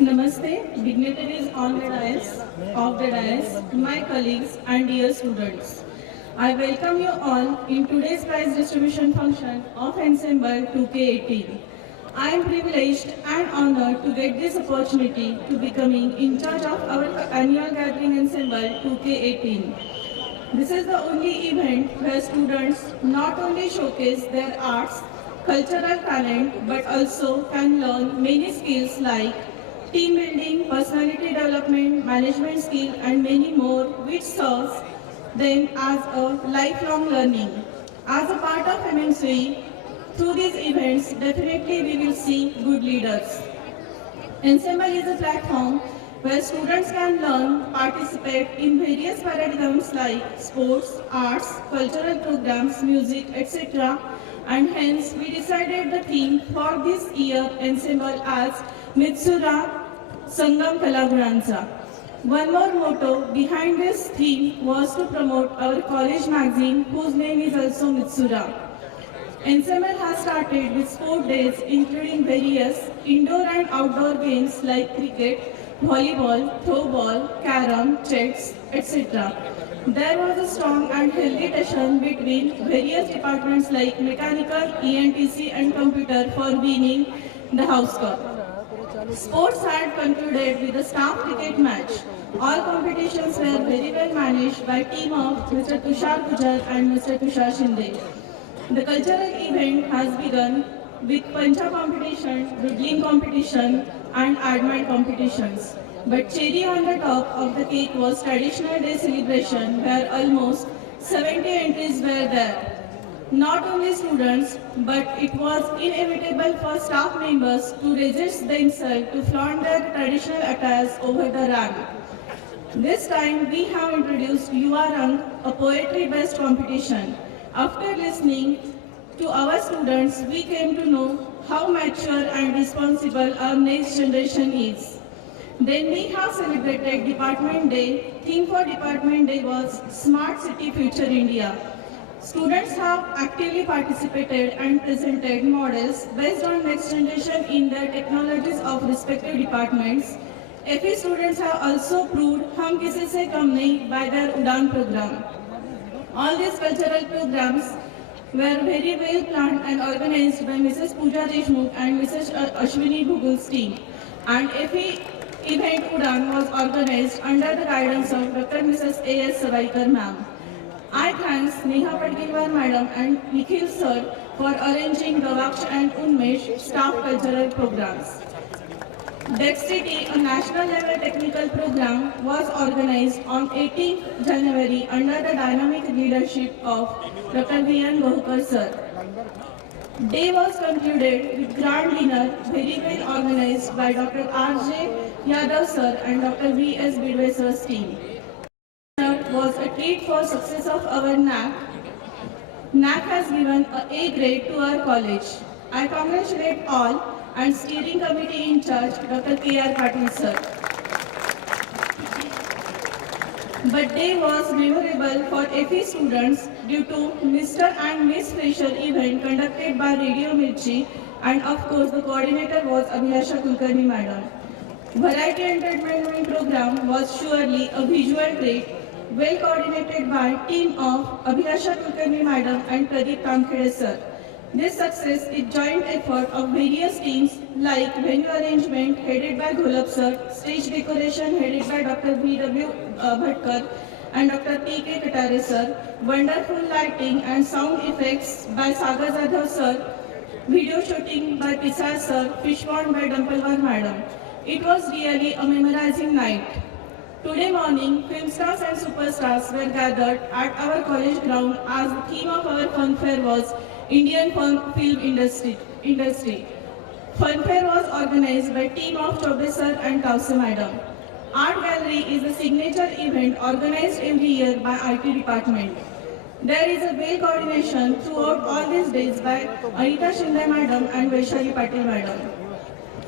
Namaste, dignitaries on the dais, of the dais, my colleagues and dear students. I welcome you all in today's prize distribution function of Ensemble 2K18. I am privileged and honored to get this opportunity to becoming in charge of our annual gathering Ensemble 2K18. This is the only event where students not only showcase their arts, cultural talent, but also can learn many skills like team building, personality development, management skill, and many more, which serves them as a lifelong learning. As a part of MMCE, through these events, definitely we will see good leaders. Ensemble is a platform where students can learn, participate in various paradigms like sports, arts, cultural programs, music, etc. And hence, we decided the theme for this year Ensemble as Mitsura Sangam Kalagunanza. One more motto behind this theme was to promote our college magazine, whose name is also Mitsura. Ensemble has started with sport days including various indoor and outdoor games like cricket, volleyball, throwball, carom, chess, etc. There was a strong and healthy tension between various departments like mechanical, ENTC and computer for winning the house cup. Sports had concluded with a staff cricket match. All competitions were very well managed by team of Mr. Tushar Gujar and Mr. Tushar Shinde. The cultural event has begun with pancha competition, doodling competition and admire competitions. But cherry on the top of the cake was traditional day celebration where almost 70 entries were there. Not only students, but it was inevitable for staff members to resist themselves to flaunt their traditional attires over the ramp. This time we have introduced Yuva Rang, a poetry-based competition. After listening to our students, we came to know how mature and responsible our next generation is. Then we have celebrated Department Day. Theme for Department Day was Smart City Future India. Students have actively participated and presented models based on next generation in their technologies of respective departments. FE students have also proved Hum Kisi Se Kam Nahi by their Udan program. All these cultural programs were very well planned and organized by Mrs. Pooja Deshmukh and Mrs. Ashwini Bhugul's team. And FE event Udan was organized under the guidance of Dr. Mrs. A.S. Savaikar ma'am. I thank Neha Padgilwar madam and Nikhil sir for arranging the Vaksh and Unmesh staff cultural programs. Dexterity, a national level technical program, was organized on 18th January under the dynamic leadership of Dr. V.N. Gohkar sir. Day was concluded with grand dinner very well organized by Dr. R.J. Yadav sir and Dr. V.S. Bidwe sir's team. Was a treat for success of our NAC. NAC has given a A grade to our college. I congratulate all and steering committee in charge, Dr. K.R. Patil sir. But day was memorable for FE students due to Mr. and Miss Fresher event conducted by Radio Mirchi, and of course the coordinator was Abhilasha Kulkarni madam. Variety entertainment program was surely a visual treat, well coordinated by team of Abhilasha Kulkarni madam and Pradeep Tamkhede sir. This success is joint effort of various teams like venue arrangement headed by Gulab sir, stage decoration headed by Dr. V.W. Bhatkar and Dr. P.K. Katare sir, wonderful lighting and sound effects by Sagar Jadhav sir, video shooting by Pisar sir, fish pond by Dampalwar madam. It was really a memorizing night. Today morning, film stars and superstars were gathered at our college ground as the theme of our fun fair was Indian film industry. Fun fair was organized by team of Chobe sir and Tause madam. Art gallery is a signature event organized every year by IT department. There is a well coordination throughout all these days by Anita Shinde madam and Vaishali Patil madam.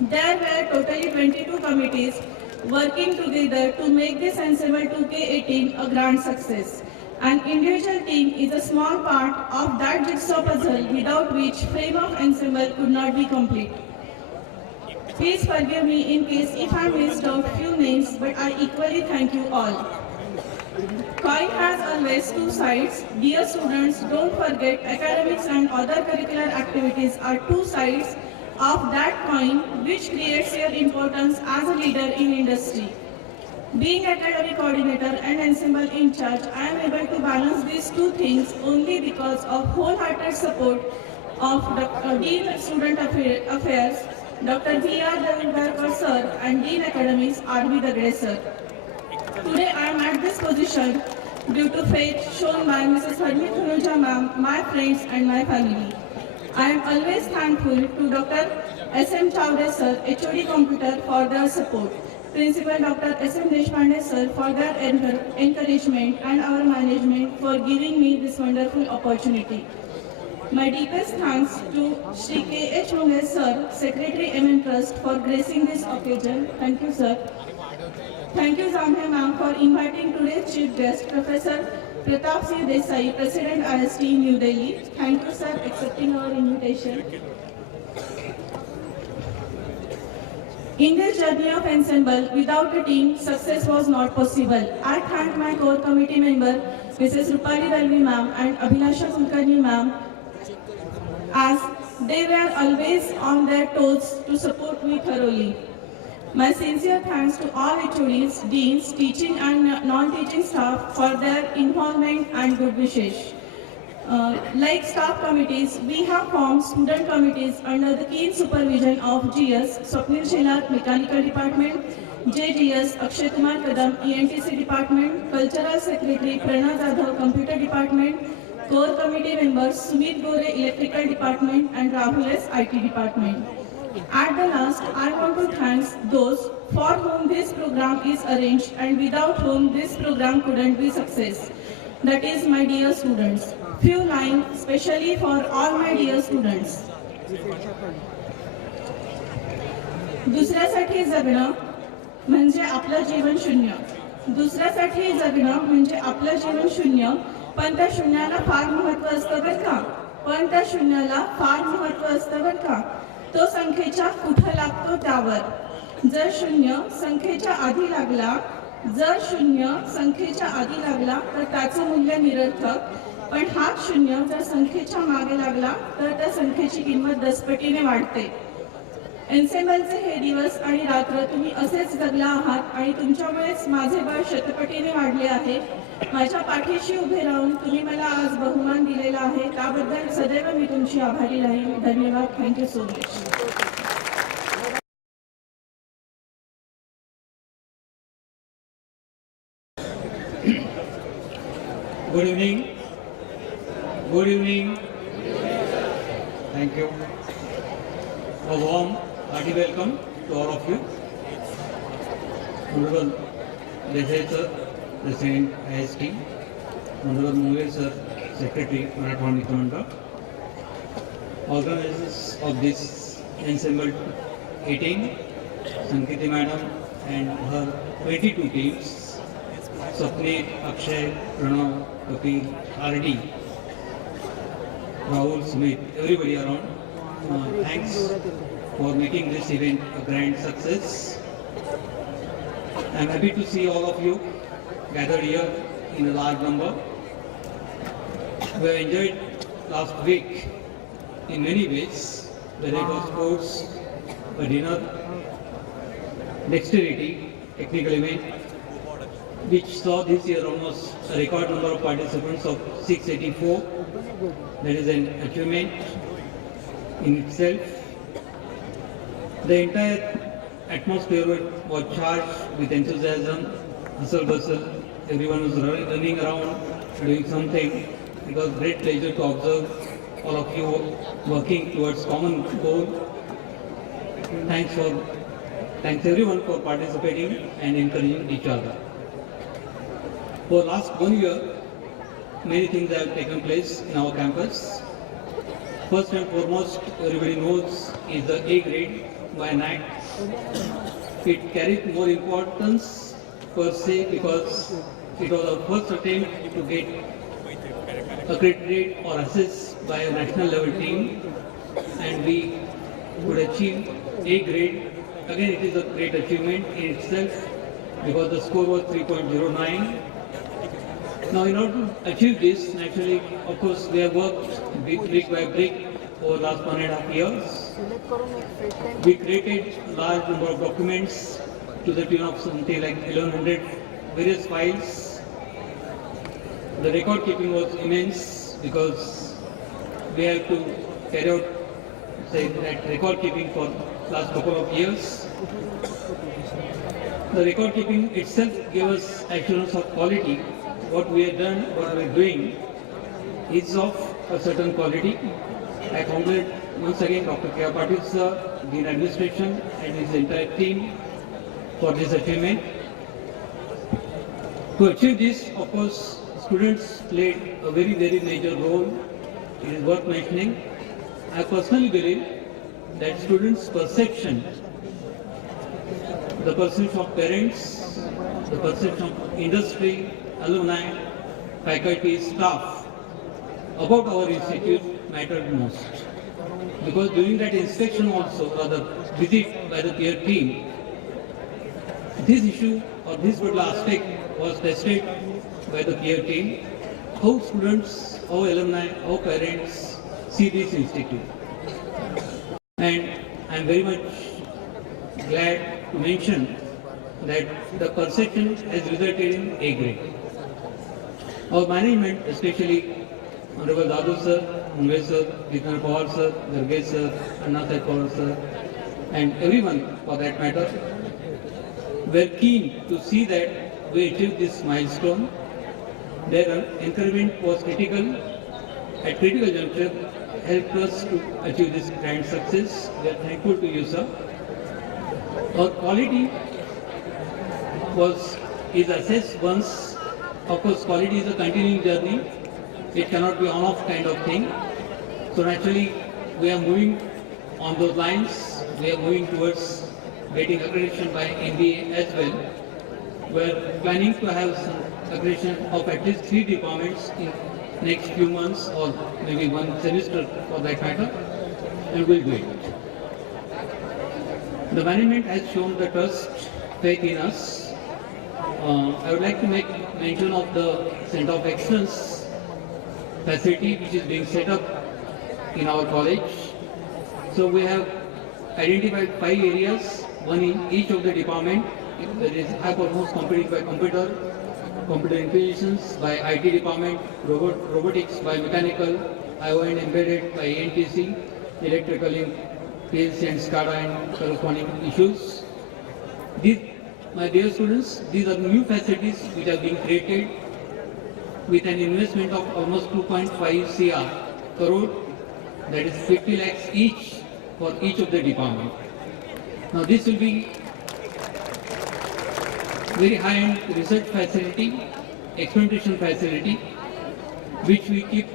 There were totally 22 committees working together to make this Ensemble 2K18 a grand success. An individual team is a small part of that jigsaw puzzle without which frame of ensemble could not be complete. Please forgive me in case if I missed out few names, but I equally thank you all. Coin has always two sides. Dear students, don't forget academics and other curricular activities are two sides of that coin which creates your importance as a leader in industry. Being academic coordinator and ensemble in charge, I am able to balance these two things only because of wholehearted support of Dean Student Affairs, Dr. V.R. Davilgarkar sir and Dean Academics R.V. Dagde sir. Today I am at this position due to faith shown by Mrs. Harmeet Dhanuja ma'am, my friends and my family. I am always thankful to Dr. S.M. Chawde sir, HOD Computer for their support. Principal Dr. S.M. Deshpande sir for their encouragement and our management for giving me this wonderful opportunity. My deepest thanks to Shri K.H. Munge sir, Secretary M.N. Trust for gracing this occasion. Thank you sir. Thank you Zamhe ma'am for inviting today's chief guest, Professor Pratap Singh Desai, President IST New Delhi. Thank you sir accepting our invitation. In this journey of ensemble, without a team, success was not possible. I thank my core committee member, Mrs. Rupali Dalvi ma'am and Abhilasha Kulkarni ma'am, as they were always on their toes to support me thoroughly. My sincere thanks to all HODs, deans, teaching and non-teaching staff for their involvement and good wishes. Like staff committees, we have formed student committees under the keen supervision of GS, Swapnil Shelar, Mechanical Department, JGS, Akshay Kumar Kadam, ENTC Department, Cultural Secretary, Pranav Jadhav, Computer Department, Core Committee members, Sumit Gore, Electrical Department, and Rahul S, IT Department. At the last, I want to thank those for whom this program is arranged and without whom this program couldn't be success. That is my dear students. Few lines specially for all my dear students. दुसऱ्यासाठी जगणं म्हणजे आपलं जीवन शून्य. दुसऱ्यासाठी जगणं म्हणजे आपलं जीवन शून्य. पण त्या शून्याला फार महत्त्व असतं बरं का. पण त्या शून्याला फार महत्त्व असतं बरं का. तो संख्येच्या कुठं लागतो त्यावर. जर शून्य संख्येच्या आधी लागला, जर शून्य संख्येच्या आधी लागला तर त्याचं मूल्य निरर्थक. पण हाच शून्य जर संख्येच्या मागे लागला तर त्या संख्येची किंमत दसपटीने वाढते. एन्सेम्बलचे हे दिवस आणि रात्र तुम्ही असेच जगला आहात आणि तुमच्यामुळेच माझे बळ शतपटीने वाढले आहे. माझ्या पाठीशी उभे राहून तुम्ही मला आज बहुमान दिलेला आहे त्याबद्दल सदैव मी तुमची आभारी राहीन. धन्यवाद. Thank you so much. Good evening. Good evening. Thank you. A warm, hearty welcome to all of you. Honorable Desai sir, President IST, Honorable Munge sir, Secretary, Marathon Commander, organizers of this ensemble 18, Sankiti Madam and her 22 teams, Swapnil, Akshay, Pranav, Kapil, RD, Rahul, Sumit, everybody around. Thanks for making this event a grand success. I am happy to see all of you gathered here in a large number. We have enjoyed last week in many ways, whether it was sports, a dinner, dexterity, technical event, which saw this year almost a record number of participants of 684. That is an achievement in itself. The entire atmosphere was charged with enthusiasm, hustle bustle. Everyone was running around, doing something. It was great pleasure to observe all of you working towards common goal. Thanks everyone for participating and encouraging each other. For last 1 year, many things have taken place in our campus. First and foremost, everybody knows is the A grade by NAC. It carries more importance per se because it was our first attempt to get accredited or assessed by a national level team, and we could achieve A grade again it is a great achievement in itself because the score was 3.09. Now in order to achieve this, naturally, of course, we have worked brick by brick over the last 1.5 years. We created a large number of documents to the tune of something like 1100 various files. The record keeping was immense because we have to carry out that record keeping for last couple of years. The record keeping itself gave us assurance of quality. What we have done, what we are doing is of a certain quality. I congratulate once again Dr. K. Patil sir, Dean Administration and his entire team for this achievement. To achieve this, of course, students played a very major role. It is worth mentioning. I personally believe that students' perception, the perception of parents, the perception of industry, alumni, faculty, staff about our institute mattered most. Because during that inspection also, rather visit by the peer team, this issue or this particular aspect was tested by the peer team, how students, how alumni, how parents see this institute. And I am very much glad to mention that the perception has resulted in A grade. Our management, especially Honorable Dadu sir, Mumbai sir, Jitendra Pawar sir, Garge sir, Anna Pawar sir, and everyone for that matter, were keen to see that we achieved this milestone. Their encouragement was critical. At critical juncture, helped us to achieve this grand success. We are thankful to you, sir. Our quality is assessed once. Of course, quality is a continuing journey. It cannot be on-off kind of thing. So naturally, we are moving on those lines. We are moving towards getting accreditation by NBA as well. We are planning to have some accreditation of at least 3 departments in next few months or maybe one semester for that matter, and we'll do it. The management has shown the trust, faith in us. I would like to make mention of the Center of Excellence facility which is being set up in our college. So we have identified 5 areas, one in each of the department. There is high performance computing by computer intelligence by IT department, robotics by mechanical, IO and embedded by ANTC, electrical in PLC and SCADA and corresponding issues. These, my dear students, these are new facilities which are being created with an investment of almost 2.5 crore, that is 50 lakhs each for each of the department. Now this will be very high-end research facility, experimentation facility, which we keep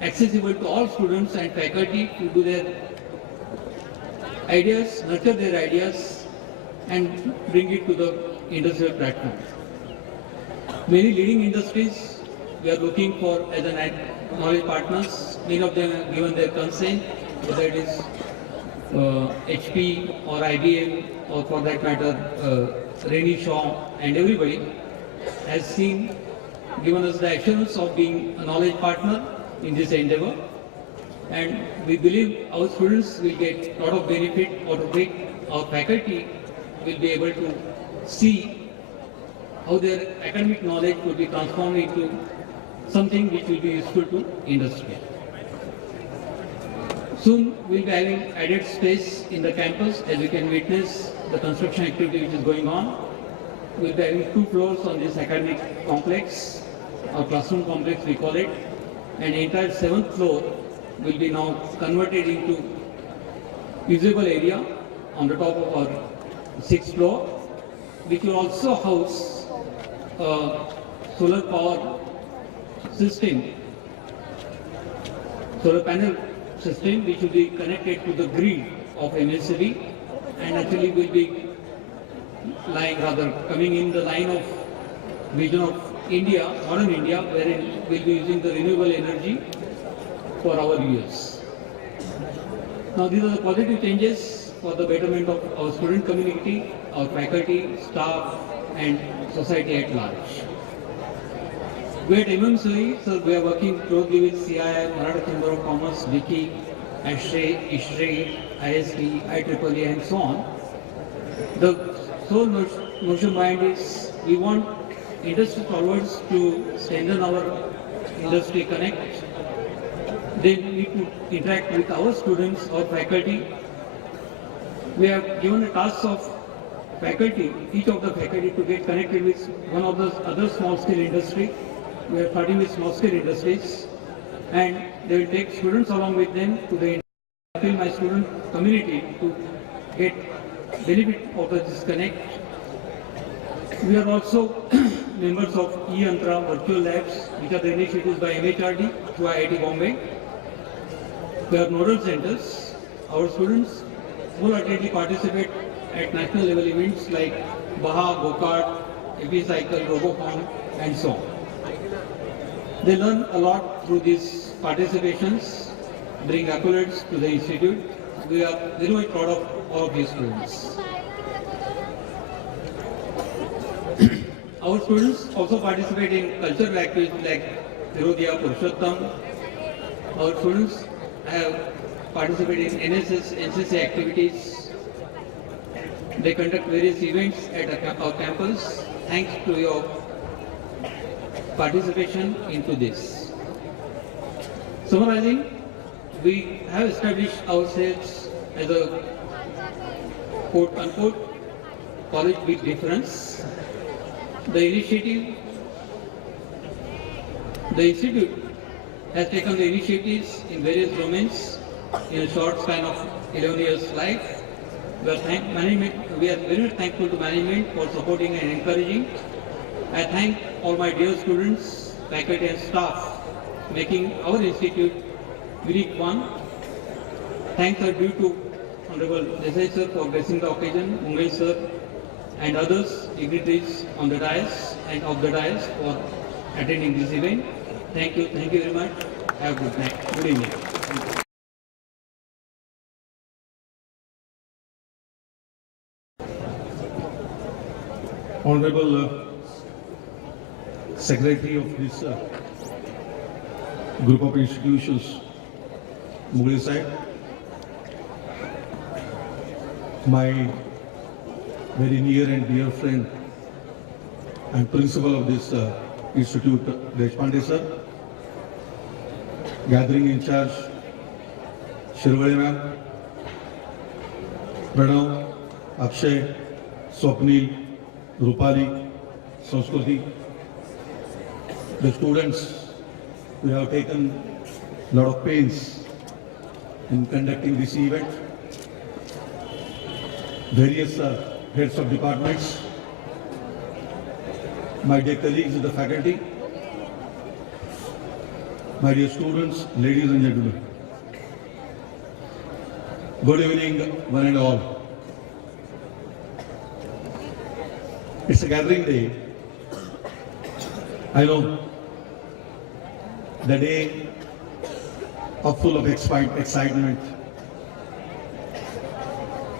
accessible to all students and faculty to do their ideas, nurture their ideas and bring it to the industrial platform. Many leading industries we are looking for as an knowledge partners. Many of them have given their consent, whether it is HP or IBM or for that matter Reni Shaw and everybody has given us the assurance of being a knowledge partner in this endeavor, and we believe our students will get a lot of benefit out of it. Our faculty will be able to see how their academic knowledge will be transformed into something which will be useful to industry. Soon we'll be having added space in the campus, as you can witness the construction activity which is going on. We'll be having 2 floors on this academic complex, or classroom complex we call it, and the entire 7th floor will be now converted into usable area on the top of our 6th floor, which will also house a solar power system, solar panel system which will be connected to the grid of MSCB and actually will be coming in the line of vision of India, modern India, wherein we'll be using the renewable energy for our use. Now these are the positive changes for the betterment of our student community, our faculty, staff, and society at large. We at MMSOE, sir, we are working closely with CII, Maratha Chamber of Commerce, Wiki, ASHRAE, ISHRAE, ISD, IEEE, and so on. The sole notion behind is we want industry forwards to strengthen our industry connect. They need to interact with our students or faculty. We have given a task of faculty, each of the faculty to get connected with one of the other small scale industry. We are starting with small scale industries and they will take students along with them to the feel my student community to get benefit of this connect. We are also members of eYantra virtual labs, which are the initiatives by MHRD through IIT Bombay. They are nodal centers. Our students wholeheartedly participate at national level events like Baha, Go-Kart, Epicycle, RoboCon, and so on. They learn a lot through these participations, bring accolades to the institute. We are very much proud of all of these students. Our students also participate in cultural activities like Virodhya, Purushottam. Our students have participated in NSS, NCC activities. They conduct various events at our campus. Thanks to your participation into this. Summarizing, we have established ourselves as a quote-unquote college with difference. The institute has taken the initiatives in various domains in a short span of 11 years' life. We are very much thankful to management for supporting and encouraging. I thank all my dear students, faculty and staff making our institute unique one. Thanks are due to Honorable Desai sir for blessing the occasion, Mungai sir and others, dignitaries on the dais and off the dais for attending this event. Thank you very much. Have a good night. Good evening. Honorable Secretary of this group of institutions, Mughal side, my very near and dear friend and principal of this institute, Deshpande sir, gathering in charge, Shirvale ma'am, Pranav, Akshay, Swapnil, Rupali, Sanskruti, the students who have taken a lot of pains in conducting this event, various heads of departments, my dear colleagues in the faculty, my dear students, ladies and gentlemen. Good evening, one and all. It's a gathering day. I know the day full of excitement,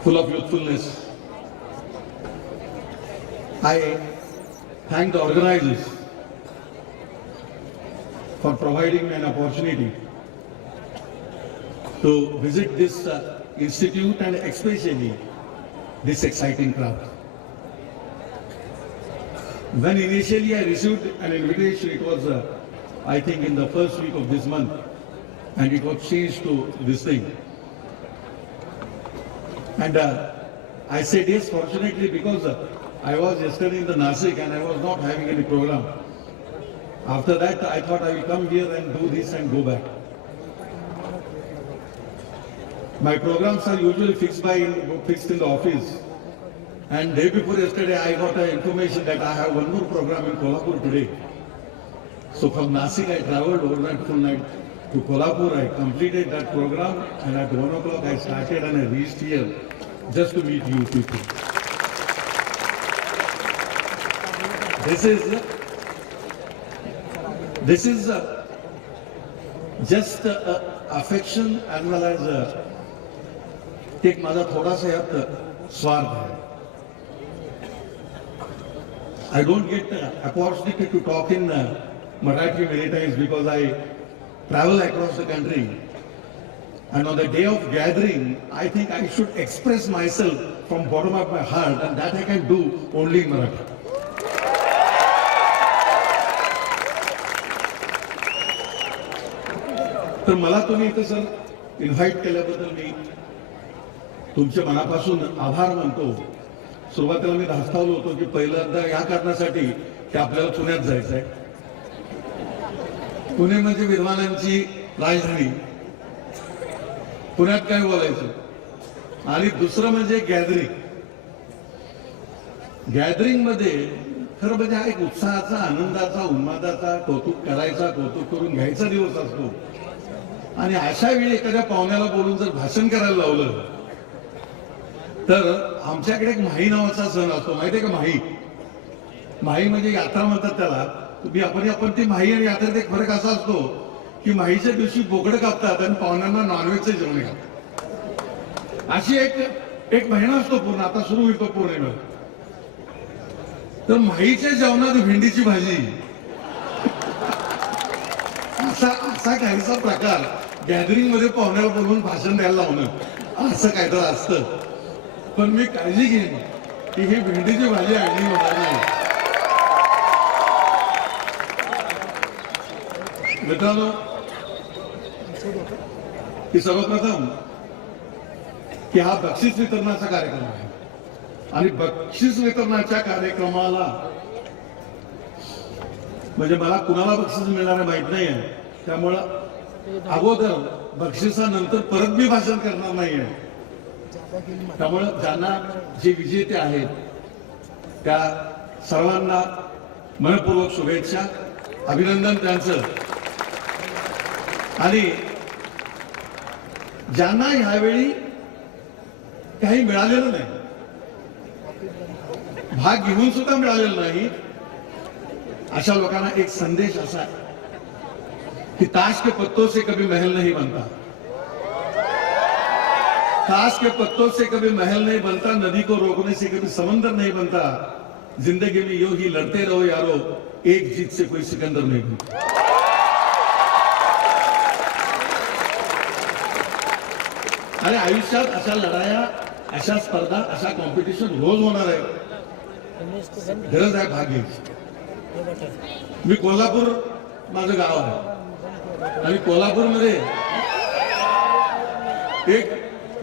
full of youthfulness. I thank the organizers for providing me an opportunity to visit this institute and especially this exciting crowd. When initially I received an invitation, it was, I think, in the first week of this month, and it was changed to this thing. And I said yes, fortunately, because I was yesterday in the Nasik and I was not having any program. After that, I thought I will come here and do this and go back. My programs are usually fixed in the office. And day before yesterday, I got information that I have one more program in Kolhapur today. So from Nasik, I traveled overnight full night to Kolhapur. I completed that program, and at 1 o'clock, I started and I reached here just to meet you people. This is just affection as well as एक माझा थोडासा यात स्वार्थ आहे. I don't get the opportunity to talk in Marathi many times because I travel across the country. And on the day of gathering, I think I should express myself from bottom of my heart, and that I can do only in Marathi. तर मला तुम्ही इथं sir invite केल्याबद्दल मी तुमच्या मनापासून आभार मानतो. सुरुवातीला मी धास्तावलो होतो की पहिल्यांदा या कारणासाठी की आपल्याला पुण्यात जायचं आहे. पुणे म्हणजे विद्वानांची राजधानी. पुण्यात काय बोलायचं. आणि दुसरं म्हणजे गॅदरिंग. गॅदरिंग मध्ये खरं म्हणजे हा एक उत्साहाचा, आनंदाचा, उन्मादाचा, कौतुक करायचा, कौतुक करून घ्यायचा दिवस असतो. आणि अशा वेळी एखाद्या पाहुण्याला बोलून जर भाषण करायला लावलं तर आमच्याकडे एक माही नावाचा सण असतो. माहितीये का माही? माही म्हणजे यात्रा म्हणतात त्याला. आपण ती माही आणि यात्रेत एक फरक असा असतो की माहीच्या दिवशी बोकडं कापतात आणि पाहुण्यांना नॉनव्हेजचं जेवण घालतात. अशी एक महिना असतो पूर्ण. आता सुरू होतो पौर्णिमा. तर माहीच्या जेवणात भेंडीची भाजी असा काहीसा प्रकार गॅदरिंग मध्ये पाहुण्याला बोलून भाषण द्यायला लावणं असं काहीतरी असतं. पण मी काळजी घेईन की ही भेंडीची भाजी आणली होणार नाही. मित्रांनो, की सर्वप्रथम की हा बक्षीस वितरणाचा कार्यक्रम आहे आणि बक्षीस वितरणाच्या कार्यक्रमाला म्हणजे मला कुणाला बक्षीस मिळणार माहित नाही आहे. त्यामुळं अगोदर बक्षिसानंतर परत मी भाषण करणार नाहीये. त्यामुळं ज्यांना जे विजेते आहेत त्या सर्वांना मनपूर्वक शुभेच्छा, अभिनंदन त्यांचं. आणि ज्यांना ह्यावेळी काही मिळालेलं नाही, भाग घेऊन सुद्धा मिळालेलं नाही, अशा लोकांना एक संदेश असा आहे कि ताश के पत्तों से कभी महल नहीं बनता. ताश के पत्तों से कभी महल नहीं बनता. नदी को रोकने से कभी समंदर नहीं बनता. जिंदगी में यूं ही लड़ते रहो यारो, एक जीत से कोई सिकंदर नहीं बनता. आणि आयुष्यात अशा लढाया, अशा स्पर्धा, अशा कॉम्पिटिशन रोज होणार आहे. गरज आहे भाग घ्यायची. मी कोल्हापूर माझं गाव आहे आणि कोल्हापूरमध्ये एक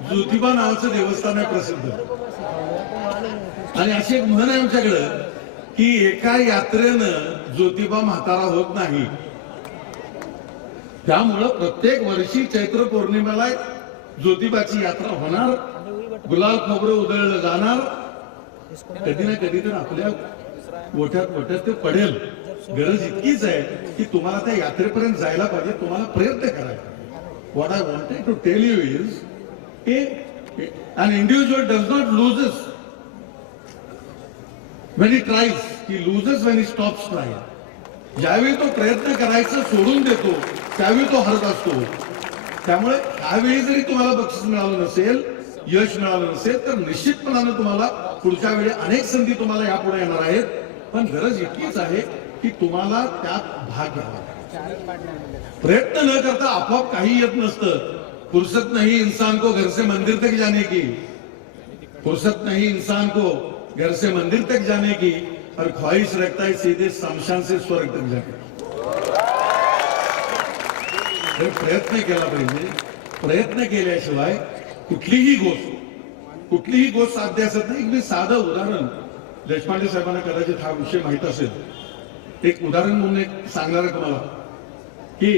ज्योतिबा नावाचं देवस्थान आहे प्रसिद्ध. आणि अशी एक म्हण आहे आमच्याकडं की एका यात्रेनं ज्योतिबा म्हातारा होत नाही. त्यामुळं प्रत्येक वर्षी चैत्र पौर्णिमेला ज्योतिबाची यात्रा होणार, गुलाल खोबरं उधळलं जाणार. कधी ना कधी तर आपल्या मोठ्यात ते पडेल. गरज इतकीच आहे की तुम्हाला त्या यात्रेपर्यंत जायला पाहिजे, तुम्हाला प्रयत्न करायचा. What I wanted to tell you is an individual does not loses when he tries, he loses when he stops trying. ज्यावेळी तो प्रयत्न करायचं सोडून देतो त्यावेळी तो हरत असतो. त्यामुळे त्यावेळी जरी तुम्हाला बक्षीस मिळालं नसेल, यश मिळालं नसेल, तर निश्चितपणाने तुम्हाला पुढच्या वेळी अनेक संधी तुम्हाला यापुढे येणार आहेत. पण गरज इतकीच आहे की तुम्हाला त्यात भाग घ्यावा. प्रयत्न न करता आपोआप काही येत नसतं. फुर्सत नहीं इंसान को घर से मंदिर तक जाने की, फुर्सत नहीं इंसान को घर से मंदिर तक जाने की, और ख्वाहिश रखता है सीधे शमशान से स्वर्ग तक जाने. प्रयत्न केला पाहिजे. प्रयत्न केल्याशिवाय कुठलीही गोष्ट साध्य असत नाही. मी साधं उदाहरण, देशपांडे साहेबांना कदाचित हा विषय माहित असेल, एक उदाहरण म्हणून एक सांगणार आहे तुम्हाला की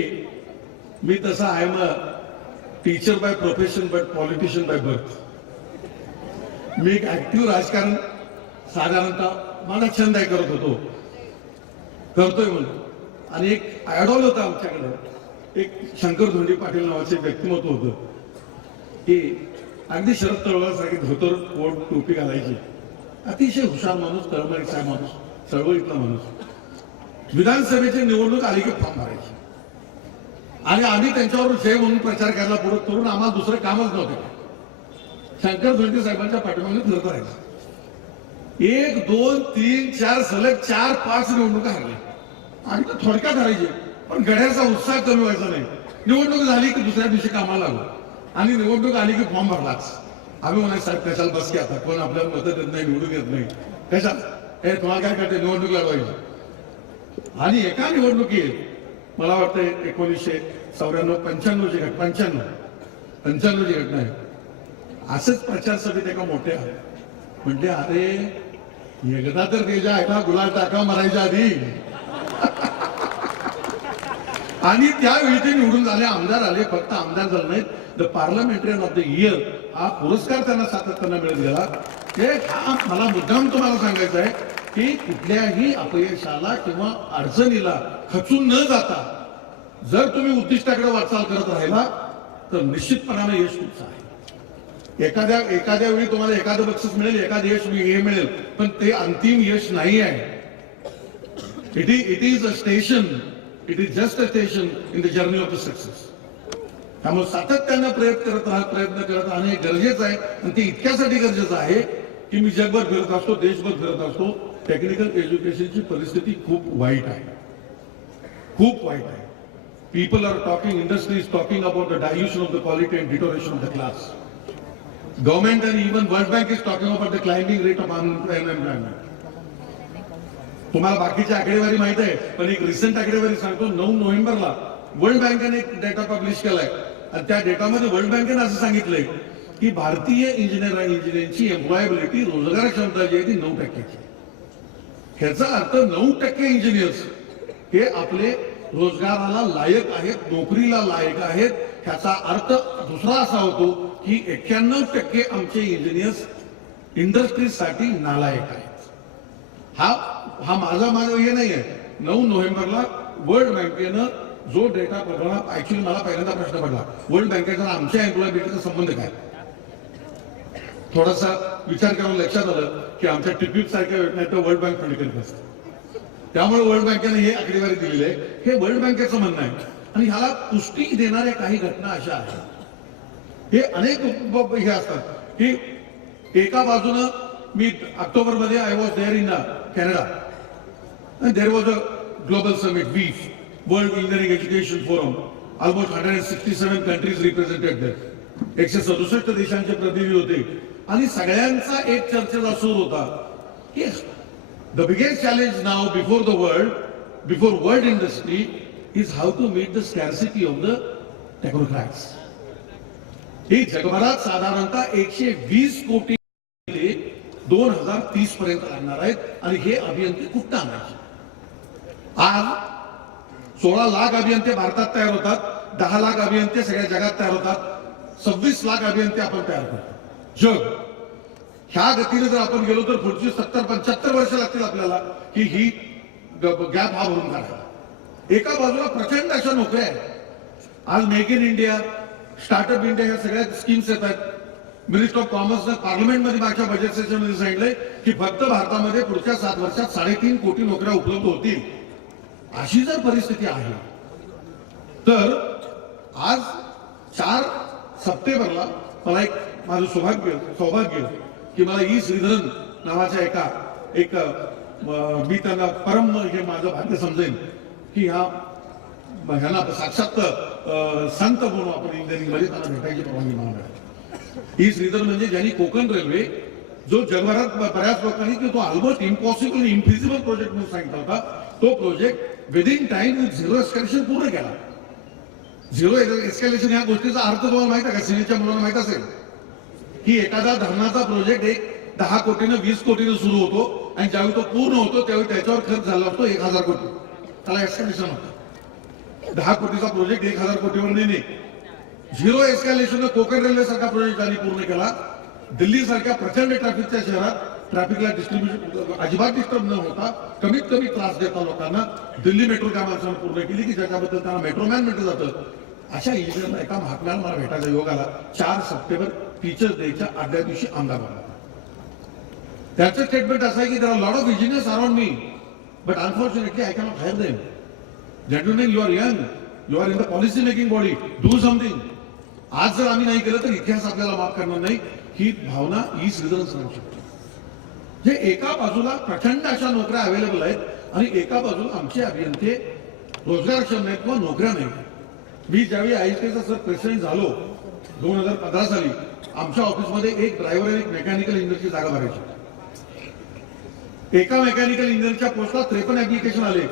मी तसा आहे मग teacher by profession but politician by birth. मी एक ऍक्टिव्ह राजकारण साधारणतः मला छंद आहे, करतोय म्हणून. आणि एक आयडॉल होता आमच्याकडे, एक शंकर धोंडी पाटील नावाचे व्यक्तिमत्व होतं की अगदी शरद तळवळासारखे धोतर, कोट, टोपी घालायची. अतिशय हुशार माणूस, तळमळीचा माणूस, चळवळीतला माणूस. विधानसभेची निवडणूक आली की फॉर्म भरायची आणि आम्ही त्यांच्यावर जय म्हणून प्रचार करायला पुढे करून आम्हाला दुसरं कामच नव्हतं. शंकर जोशी साहेबांच्या पाठीमागे फिरत राहिला. 1, 2, 3, 4 सलग 4-5 निवडणुका हरल्या आणि तो थोडक्यात हरायचे. पण गड्याचा उत्साह कमी व्हायचा नाही. निवडणूक झाली की दुसऱ्या दिवशी कामाला लागलो आणि निवडणूक आली की फॉर्म भरलाच. आम्ही म्हणायचं साहेब कशाला बस की आता, कोण आपल्याला मतं देत नाही, निवडून येत नाही, कशाला हे तुम्हाला काय करते, निवडणूक लढवायची. आणि एका निवडणुकीत मला वाटतं 1994-95ची घटना 95ची घटना आहे. असंच प्रचार सभेत एका मोठ्या म्हणजे अरे एकदा तर त्याच्या ऐका गुलाल टाका मारायच्या आधी आणि त्यावेळी ते निवडून झाले, आमदार आले. फक्त आमदार झाले नाहीत, द पार्लमेंटरियन ऑफ द इयर हा पुरस्कार त्यांना सातत्यानं मिळत गेला. हे हा मला मुद्दाम तुम्हाला सांगायचं आहे की कुठल्याही अपयशाला किंवा अडचणीला खचून न जाता जर तुम्ही उद्दिष्टाकडे वाटचाल करत राहिला तर निश्चितपणाने यश तुमचं आहे. एखाद्या वेळी तुम्हाला एखादं बक्षीस मिळेल, एखादं यश हे मिळेल, पण ते अंतिम यश नाही आहे. It is a station, it is just a station in the journey of the success. त्यामुळे सातत्यानं प्रयत्न करत राहणे गरजेचं आहे. आणि ते इतक्यासाठी गरजेचं आहे की मी जगभर फिरत असतो, देशभर फिरत असतो, टेक्निकल एज्युकेशनची परिस्थिती खूप वाईट आहे, खूप वाईट आहे. People are talking, industry is talking about the dilution of the quality and deterioration of the class. Government and even World Bank is talking about the climbing rate of unemployment. तुम्हाला बाकीची आकडेवारी माहित आहे, पण एक रिसेंट आकडेवारी सांगतो. 9 नोव्हेंबरला वर्ल्ड बँकेने एक डेटा पब्लिश केलाय आणि त्या डेटामध्ये वर्ल्ड बँकेने असं सांगितलंय की भारतीय इंजिनियर आणि इंजिनिअरिंगची एम्प्लॉयबिलिटी, रोजगार क्षमता जी आहे ती 9%. ह्याचा अर्थ 9% इंजिनियर्स हे आपले रोजगाराला लायक आहेत, नोकरीला लायक आहेत. ह्याचा अर्थ दुसरा असा होतो की 91% आमचे इंजिनियर्स इंडस्ट्रीसाठी नालायक आहेत. हा माझा हे नाही आहे. 9 नोव्हेंबरला वर्ल्ड बँकेनं जो डेटा पडला, ऍक्च्युअली मला पहिल्यांदा प्रश्न पडला, वर्ल्ड बँकेचा आमच्या एम्प्लॉयबिलिटीचा संबंध काय. थोडासा विचार करून लक्षात आलं की आमच्या टिपीप सारख्या योजनेत वर्ल्ड बँक फंड करत असते. त्यामुळे वर्ल्ड बँकेने हे आकडेवारी दिलेली आहे. हे वर्ल्ड बँकेचं म्हणणं आहे. आणि ह्याला पुष्टी देणाऱ्या काही घटना अशा आहेत, हे अनेक हे असतात की एका बाजूनं मी ऑक्टोबरमध्ये I was there in Canada and there was a global summit, वीफ, world engineering education forum. Almost 167 countries represented there. 167 देशांचे प्रतिनिधी होते आणि सगळ्यांचा एक चर्चेचा सूर होता की the biggest challenge now before world industry is how to meet the scarcity of the technocrats. हे जगभरात साधारणतः 120 कोटी ते 2030 पर्यंत लागणार आहेत आणि हे अभियंते कुठं आणायचे. आज 16 लाख अभियंते भारतात तयार होतात, 10 लाख अभियंते सगळ्या जगात तयार होतात, 26 लाख अभियंते आपण तयार करतो जग. ह्या गतीने जर आपण गेलो तर पुढची 70-75 वर्ष लागतील आपल्याला की ही गॅप हा भरून काढायला. एका बाजूला प्रचंड अशा नोकऱ्या आहेत. आज make in India, startup India ह्या सगळ्या स्कीम्स येत आहेत. मिनिस्टर ऑफ कॉमर्सनं पार्लमेंटमध्ये मागच्या बजेट सेशनमध्ये सांगितलंय की फक्त भारतामध्ये पुढच्या 7 वर्षात 3.5 कोटी नोकऱ्या उपलब्ध होतील. अशी जर परिस्थिती आहे तर आज 4 सप्टेंबरला मला एक माझं सौभाग्य की मला ई श्रीधरन नावाच्या मी त्यांना परम हे माझं भाग्य समजेन की ह्यांना साक्षात संत म्हणून आपण इंजिनिअरिंग मध्ये त्यांना भेटायची परवानगी मला मिळाली. ई श्रीधर म्हणजे ज्यांनी कोकण रेल्वे, जो जगभरात बऱ्याच लोकांनी की तो ऑलमोस्ट इम्पॉसिबल इम्फिजिबल प्रोजेक्ट म्हणून सांगितला होता, तो project within time with 0 escalation पूर्ण केला. 0 एस्केलेशन ह्या गोष्टीचा अर्थ तुम्हाला माहित आहे का? सिव्हिलच्या मुलांना माहित असेल की एखादा धरणाचा प्रोजेक्ट 10 कोटीनं 20 कोटीनं सुरू होतो आणि ज्यावेळी तो पूर्ण होतो त्यावेळी त्याच्यावर खर्च झाला असतो 1000 कोटी. त्याला एस्केलेशन होतं. 10 कोटीचा प्रोजेक्ट 1000 कोटीवर नाही. 0 एस्केलेशन कोकण रेल्वे सारखा प्रोजेक्ट त्यांनी पूर्ण केला. दिल्ली सारख्या प्रचंड ट्रॅफिकच्या शहरात ट्रॅफिकला डिस्ट्रीब्युशन अजिबात डिस्टर्ब न होता, कमीत कमी त्रास देता लोकांना दिल्ली मेट्रो त्या माणसानं पूर्ण केली की ज्याच्याबद्दल त्यांना मेट्रोमॅन म्हटलं जातं. अशा इंजिनियरला एका महात्म्याला मला भेटायचा योग आला. 4 सप्टेंबर टीचर्स डेच्या आदल्या दिवशी अहमदाबादला. त्याचं स्टेटमेंट असं आहे की there are lot of engineers around me but unfortunately I cannot hire them. Gentlemen, you are young, you are in the policy making body, do something. आज जर आम्ही नाही केलं तर इतिहास आपल्याला माफ करणार नाही. ही भावना ही सिटीजन्स राहू शकते. जे एका बाजूला प्रचंड अशा नोकऱ्या अवेलेबल आहेत आणि एका बाजूला आमचे अभियंते रोजगारक्षम नाहीत किंवा नोकऱ्या नाही. मी ज्यावेळी आयएसटीचा सर प्रेसिडेंट झालो 2015 साली, आमच्या ऑफिसमध्ये एक ड्रायव्हर आणि एक मेकॅनिकल इंजिनियरची जागा भरायची. एका मेकॅनिकल इंजिनियरच्या पोस्टला 53 ऍप्लिकेशन आले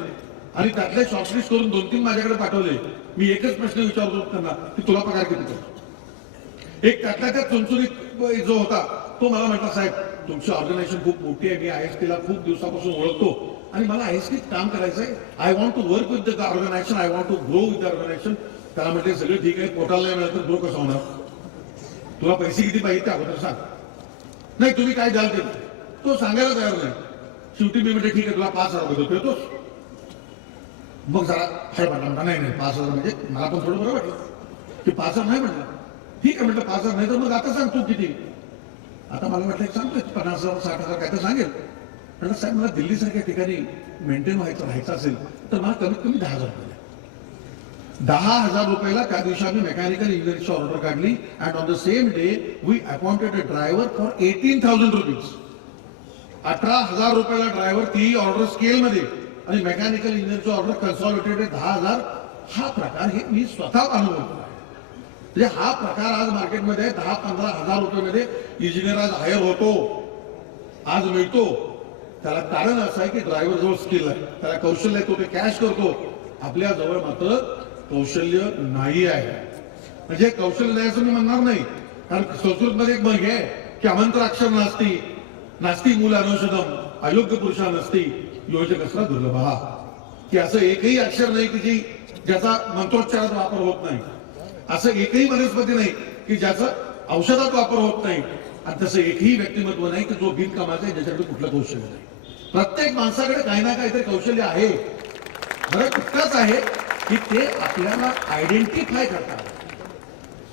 आणि त्यातले शॉर्टलिस्ट करून 2-3 माझ्याकडे पाठवले. मी एकच प्रश्न विचारतो त्यांना की तुला पगार किती पडतो. एक त्यातल्या त्यात चुनचुनीत जो होता तो मला म्हटला, साहेब तुमची ऑर्गनायझेशन खूप मोठी आहे, मी आयएसटीला खूप दिवसापासून ओळखतो आणि मला आयएसटीत काम करायचं आहे. I want to work with the organisation, I want to grow with the organisation. त्याला म्हटले सगळं ठीक आहे, पोटाला नाही मिळालं तर ग्रो कसं होणार, तुला पैसे किती पाहिजे ते अगोदर सांग. नाही तुम्ही काय द्याल ते, तो सांगायला तयार नाही. शेवटी मी म्हणजे ठीक आहे तुला 5,000 रुपये देतोस. मग जरा काय म्हटलं, नाही 5,000 म्हणजे मला पण थोडं बरं वाटलं की 5,000 नाही म्हटलं. ठीक आहे म्हटलं 5,000 नाही तर मग आता सांग तू किती. आता मला वाटलं सांगतोय 50,000 60,000 काय तर सांगेल. म्हटलं साहेब मला दिल्लीसारख्या ठिकाणी मेंटेन राहायचं असेल तर मला कमीत कमी 10,000 रुपये. 10,000 रुपयाला त्या दिवशी आम्ही मेकॅनिकल इंजिनिअरची ऑर्डर काढली and on the same day we appointed a driver for 18,000 rupees. 18,000 रुपयाला ड्रायव्हर, ती ऑर्डर स्केलमध्ये, आणि मेकॅनिकल इंजिनिअरची ऑर्डर कन्सॉलिडेटेड 10,000. हा प्रकार हे मी स्वतः अनुभवतो. म्हणजे हा प्रकार आज मार्केटमध्ये 10-15 हजार रुपयामध्ये इंजिनियर आज हायर होतो, आज मिळतो. त्याला कारण असं आहे की ड्रायव्हर जवळ स्किल आहे, त्याला कौशल्य आहे, तो ते कॅश करतो. आपल्या जवळ मात्र कौशल्य नाही आहे. म्हणजे कौशल्य नाही असं मी म्हणणार नाही, कारण संस्कृतमध्ये एक म्हण आहे की अमंत्राक्षर नास्ती नास्ती मूल अनुषदम अयोग्य पुरुषा नसती योजक असला दुर्लभ. की असं एकही अक्षर नाही की ज्याचा मंत्रोच्चारात वापर होत नाही, असं एकही वनस्पती नाही की ज्याचा औषधात वापर होत नाही, आणि तसं एकही व्यक्तिमत्व नाही की जो बिनकामाचं आहे, ज्याच्याकडे कुठलं कौशल्य नाही. प्रत्येक माणसाकडे काही ना काहीतरी कौशल्य आहे. बरं इतकंच आहे की ते आपल्याला आयडेंटिफाय करतात.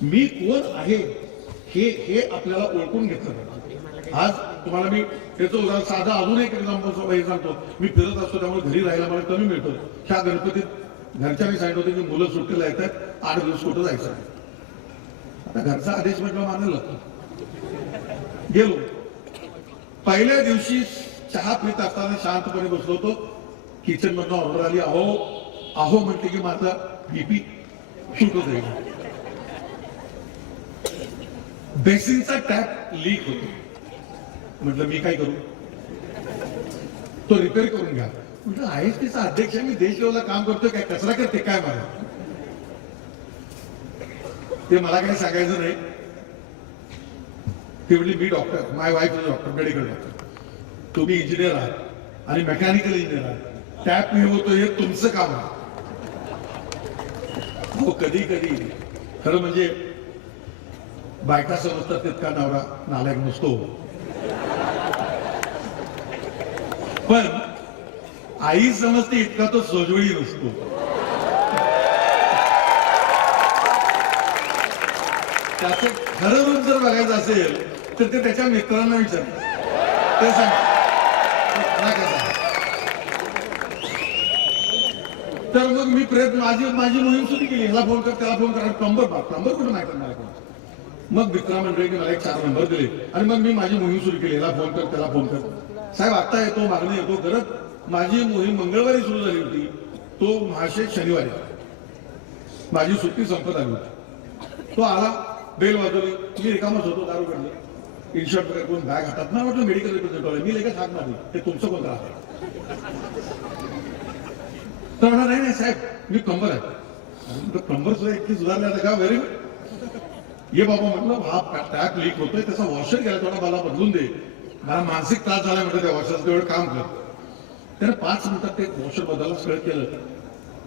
मी कोण आहे हे आपल्याला ओळखून घेतलं पाहिजे. आज तुम्हाला मी त्याचं उदाहरण साधं अजून एक एक्झाम्पल सांगतो. मी फिरत असतो त्यामुळे घरी राहायला मला कमी मिळतं. ह्या गणपतीत घरच्यांनी सांगितलं होतं की मुलं सुट्टीला येतात, 8 दिवस कुठं जायचं आहे. आता घरचा आदेश म्हटलं मानलं, गेलो. पहिल्या दिवशी चहा पित असताना शांतपणे बसलो होतो. किचन मधून ऑर्डर आली. अहो म्हणते की माझा बीपी शूट होत आहे. बेसिनचा टॅप लीक होतो. म्हटलं मी काय करू, तो रिपेअर करून घ्या. म्हटलं आयएसटीचा अध्यक्ष मी देश लेवलला काम करतोय, काय कचरा करते काय मला, ते मला काही सांगायचं नाही. ते म्हणजे मी doctor, my wife is doctor, medical doctor, तुम्ही इंजिनियर आहात आणि मेकॅनिकल इंजिनियर आहात, टॅप हे होतो हे तुमचं काम आहे. हो कधी कधी खरं म्हणजे बायका समजतात तितका नवरा नालायक नसतो. पण आई समजते इतका तो सोजवळी नसतो. त्याचं खरं रूप जर बघायचं असेल तर ते त्याच्या मित्रांना विचार, ते सांग तर मग मी माझी मोहीम सुरू केली. ह्याला फोन कर, त्याला फोन करा, प्लंबर कुठं नाही करणार. मग मित्रांमंडळीने मला एक 4 नंबर दिले आणि मग मी माझी मोहीम सुरू केली. ह्याला फोन कर, त्याला फोन कर, साहेब आता येतो, मागणी येतो करत माझी मोहीम मंगळवारी सुरू झाली होती. तो महाशय शनिवारी, माझी सुट्टी संपत आली होती. तो आला, बेल वाजवली, मी रिकामच होतो, दारू काढली, इन्शर्ट वगैरे करून बॅग हातात. नाही म्हटलं मेडिकल रिप्रेझेंटेटिव्ह, मी लगेच हात मारली, ते तुमचं कोण राहतं. तर म्हणा नाही साहेब मी प्लंबर आहे. प्लंबर सुद्धा इतकी सुधारले आता का, व्हेरी ये बाबा म्हटलं हा टॅप लीक होतोय, त्याचा वॉशर गेला, थोडा मला बदलून दे, मला मानसिक त्रास झाला. म्हटलं त्या वॉशरचं तेवढं काम कर. त्याने 5 मिनिटात ते वॉशर बदलायला सगळं केलं.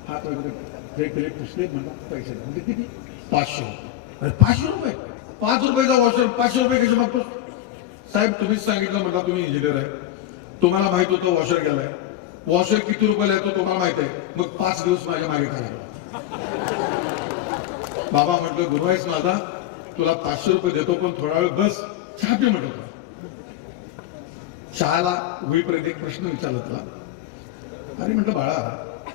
हात वगैरे पुसले, म्हणला पैसे म्हणजे किती, 500. अरे 500 रुपये, 5 रुपयाचा वॉशर 500 रुपये कसे मागतो. साहेब तुम्हीच सांगितलं, म्हटलं तुम्ही इंजिनियर आहे, तुम्हाला माहित होतं वॉशर गेलाय, वॉशर किती रुपयाला येतो तुम्हाला माहित आहे, मग 5 दिवस माझ्या मागे खाला. बाबा म्हटलं गुरु आहेस माझा, तुला 500 रुपये देतो, पण थोडा वेळ बस, चहा पी म्हटलं. चहाला होईपर्यंत एक प्रश्न विचारला तुला. अरे म्हटलं बाळा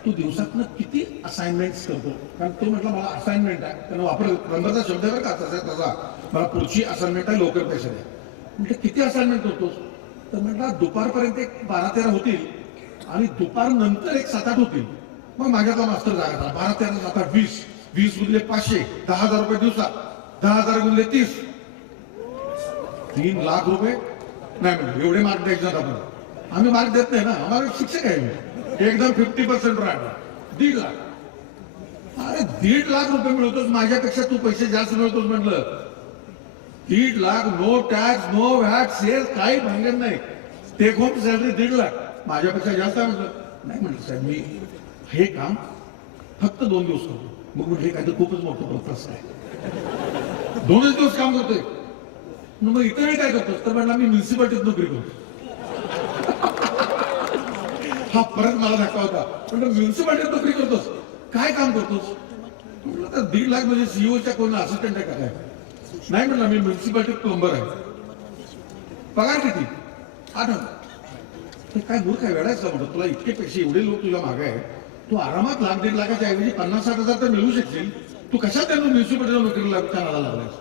तू दिवसातनं किती असाइनमेंट्स करतो? कारण तो म्हटला मला असाइनमेंट आहे, त्यानं वापर रंगाचा शब्द आहे बरं का तसा मला पुढची असाइनमेंट आहे, लवकर पैसे द्या. म्हटलं किती असाइनमेंट करतोस? तर म्हटला दुपारपर्यंत एक 12-13 होतील आणि दुपार नंतर एक 7-8 होतील. मग माझ्याचा मास्टर जागा 12-13 7-8 20 गुणिले 500 10,000 रुपये दिवसात, 10,000 गुणिले 30 3 लाख रुपये. नाही म्हणजे एवढे मार्क द्यायचे आपण, आम्ही मार्क देत नाही ना, आम्हाला शिक्षक आहे एकदम 50% राहणार 1.5 लाख. अरे 1.5 लाख रुपये मिळवतोस, माझ्यापेक्षा तू पैसे जास्त मिळवतोस. म्हटलं 1.5 lakh, no tax no VAT sale, काही भांगण नाही, टेक होम सॅलरी 1.5 लाख, माझ्यापेक्षा जास्त आहे. म्हटलं नाही. म्हटलं साहेब मी हे काम फक्त 2 दिवस करतो. मग म्हटलं काय तर खूपच मोठं प्रश्न आहे, 2च दिवस काम करतोय. मग इतर वेळी काय करतोस? तर म्हटलं मी म्युन्सिपालिटीत नोकरी करतो. हा परत मला धक्का होता. म्हटलं म्युन्सिपालिटीत नोकरी करतोस, काय काम करतोस? म्हटलं तर 1.5 लाख म्हणजे सीईओच्या कोण असिस्टंट आहे का काय? नाही म्हटलं मी म्युन्सिपालिटीत प्लंबर आहे. पगार किती? 8,000. काय मूर्ख आहे, वेळायच का? म्हणतो तुला इतके पैसे, एवढे लोक तुला मागे आहे, तू आरामात 1.5 लाखाच्या ऐवजी 50-60 हजार तर मिळवू शकशील. तू कशा त्यांना म्युन्सिपालिटीला नोकरीला लागलायस?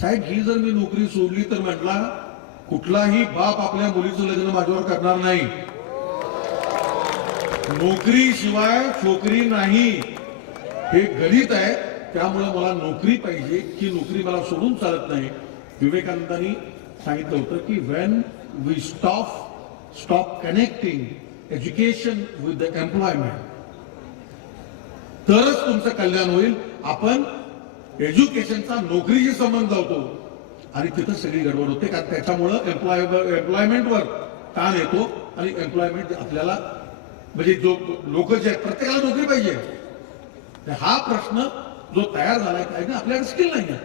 साहेब ही जर मी नोकरी सोडली तर म्हटला कुठलाही बाप आपल्या मुलीचं लग्न माझ्यावर करणार नाही. नोकरी शिवाय छोकरी नाही, हे गणित आहे. त्यामुळे मला नोकरी पाहिजे, की नोकरी मला सोडून चालत नाही. विवेकानंदांनी सांगितलं होतं की when we stop connecting education with the employment, तरच तुमचं कल्याण होईल. आपण एज्युकेशनचा नोकरीशी संबंध लावतो आणि तिथं सगळी गडबड होते. कारण त्याच्यामुळं एम्प्लॉयमेंटवर ताण येतो आणि एम्प्लॉयमेंट आपल्याला म्हणजे जो लोक जे आहेत प्रत्येकाला नोकरी पाहिजे. हा प्रश्न जो तयार झालाय काय ना, आपल्याकडे स्किल नाही आहे,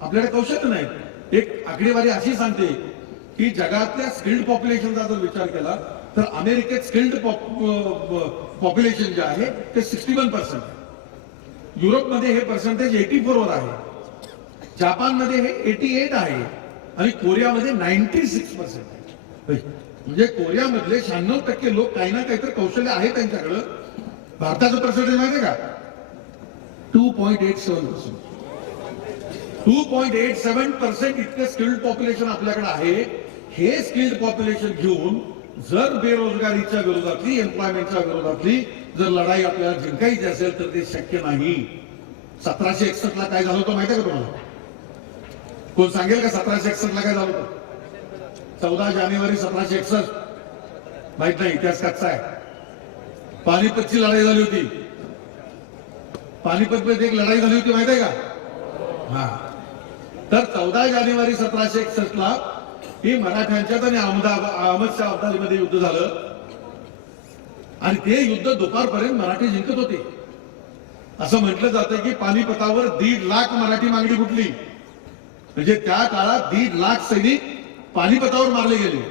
आपल्याकडे कौशल्य नाही. एक आकडेवारी अशी सांगते की जगातल्या स्किल्ड पॉप्युलेशनचा जर विचार केला तर अमेरिकेत स्किल्ड पॉप्युलेशन जे आहे ते 61%. युरोपमध्ये हे पर्सेंटेज 84 वर आहे, जपानमध्ये हे 88 आहे आणि कोरियामध्ये 96% आहे. म्हणजे कोरियामधले 96% लोक काही ना काहीतरी कौशल्य आहे त्यांच्याकडं. भारताचं पर्सेंटेज माहिती आहे का? 2.87%. 2.87% इतकं स्किल्ड पॉप्युलेशन आपल्याकडे आहे. हे स्किल्ड पॉप्युलेशन घेऊन जर बेरोजगारीच्या विरोधातली, एम्प्लॉयमेंटच्या विरोधातली जर लढाई आपल्याला जिंकायची असेल तर ते शक्य नाही. 1761 ला काय झालं होतं माहिती आहे का तुम्हाला? कोण सांगेल का 1761 ला काय झालं होतं? 14 जानेवारी 1761. माहित नाही, इतिहास कच्चा आहे. पानिपतची लढाई झाली होती. पानिपत मध्ये एक लढाई झाली होती माहित आहे का? हा. तर 14 जानेवारी 1761 ला ही मराठ्यांच्यात आणि अहमदशाह अब्दालीमध्ये युद्ध झालं आणि ते युद्ध दुपारपर्यंत मराठी जिंकत होते. असं म्हटलं जातं की पानिपतावर 1.5 लाख मराठी मागणी फुटली. म्हणजे त्या काळात 1.5 लाख सैनिक पानिपतावर मारले गेले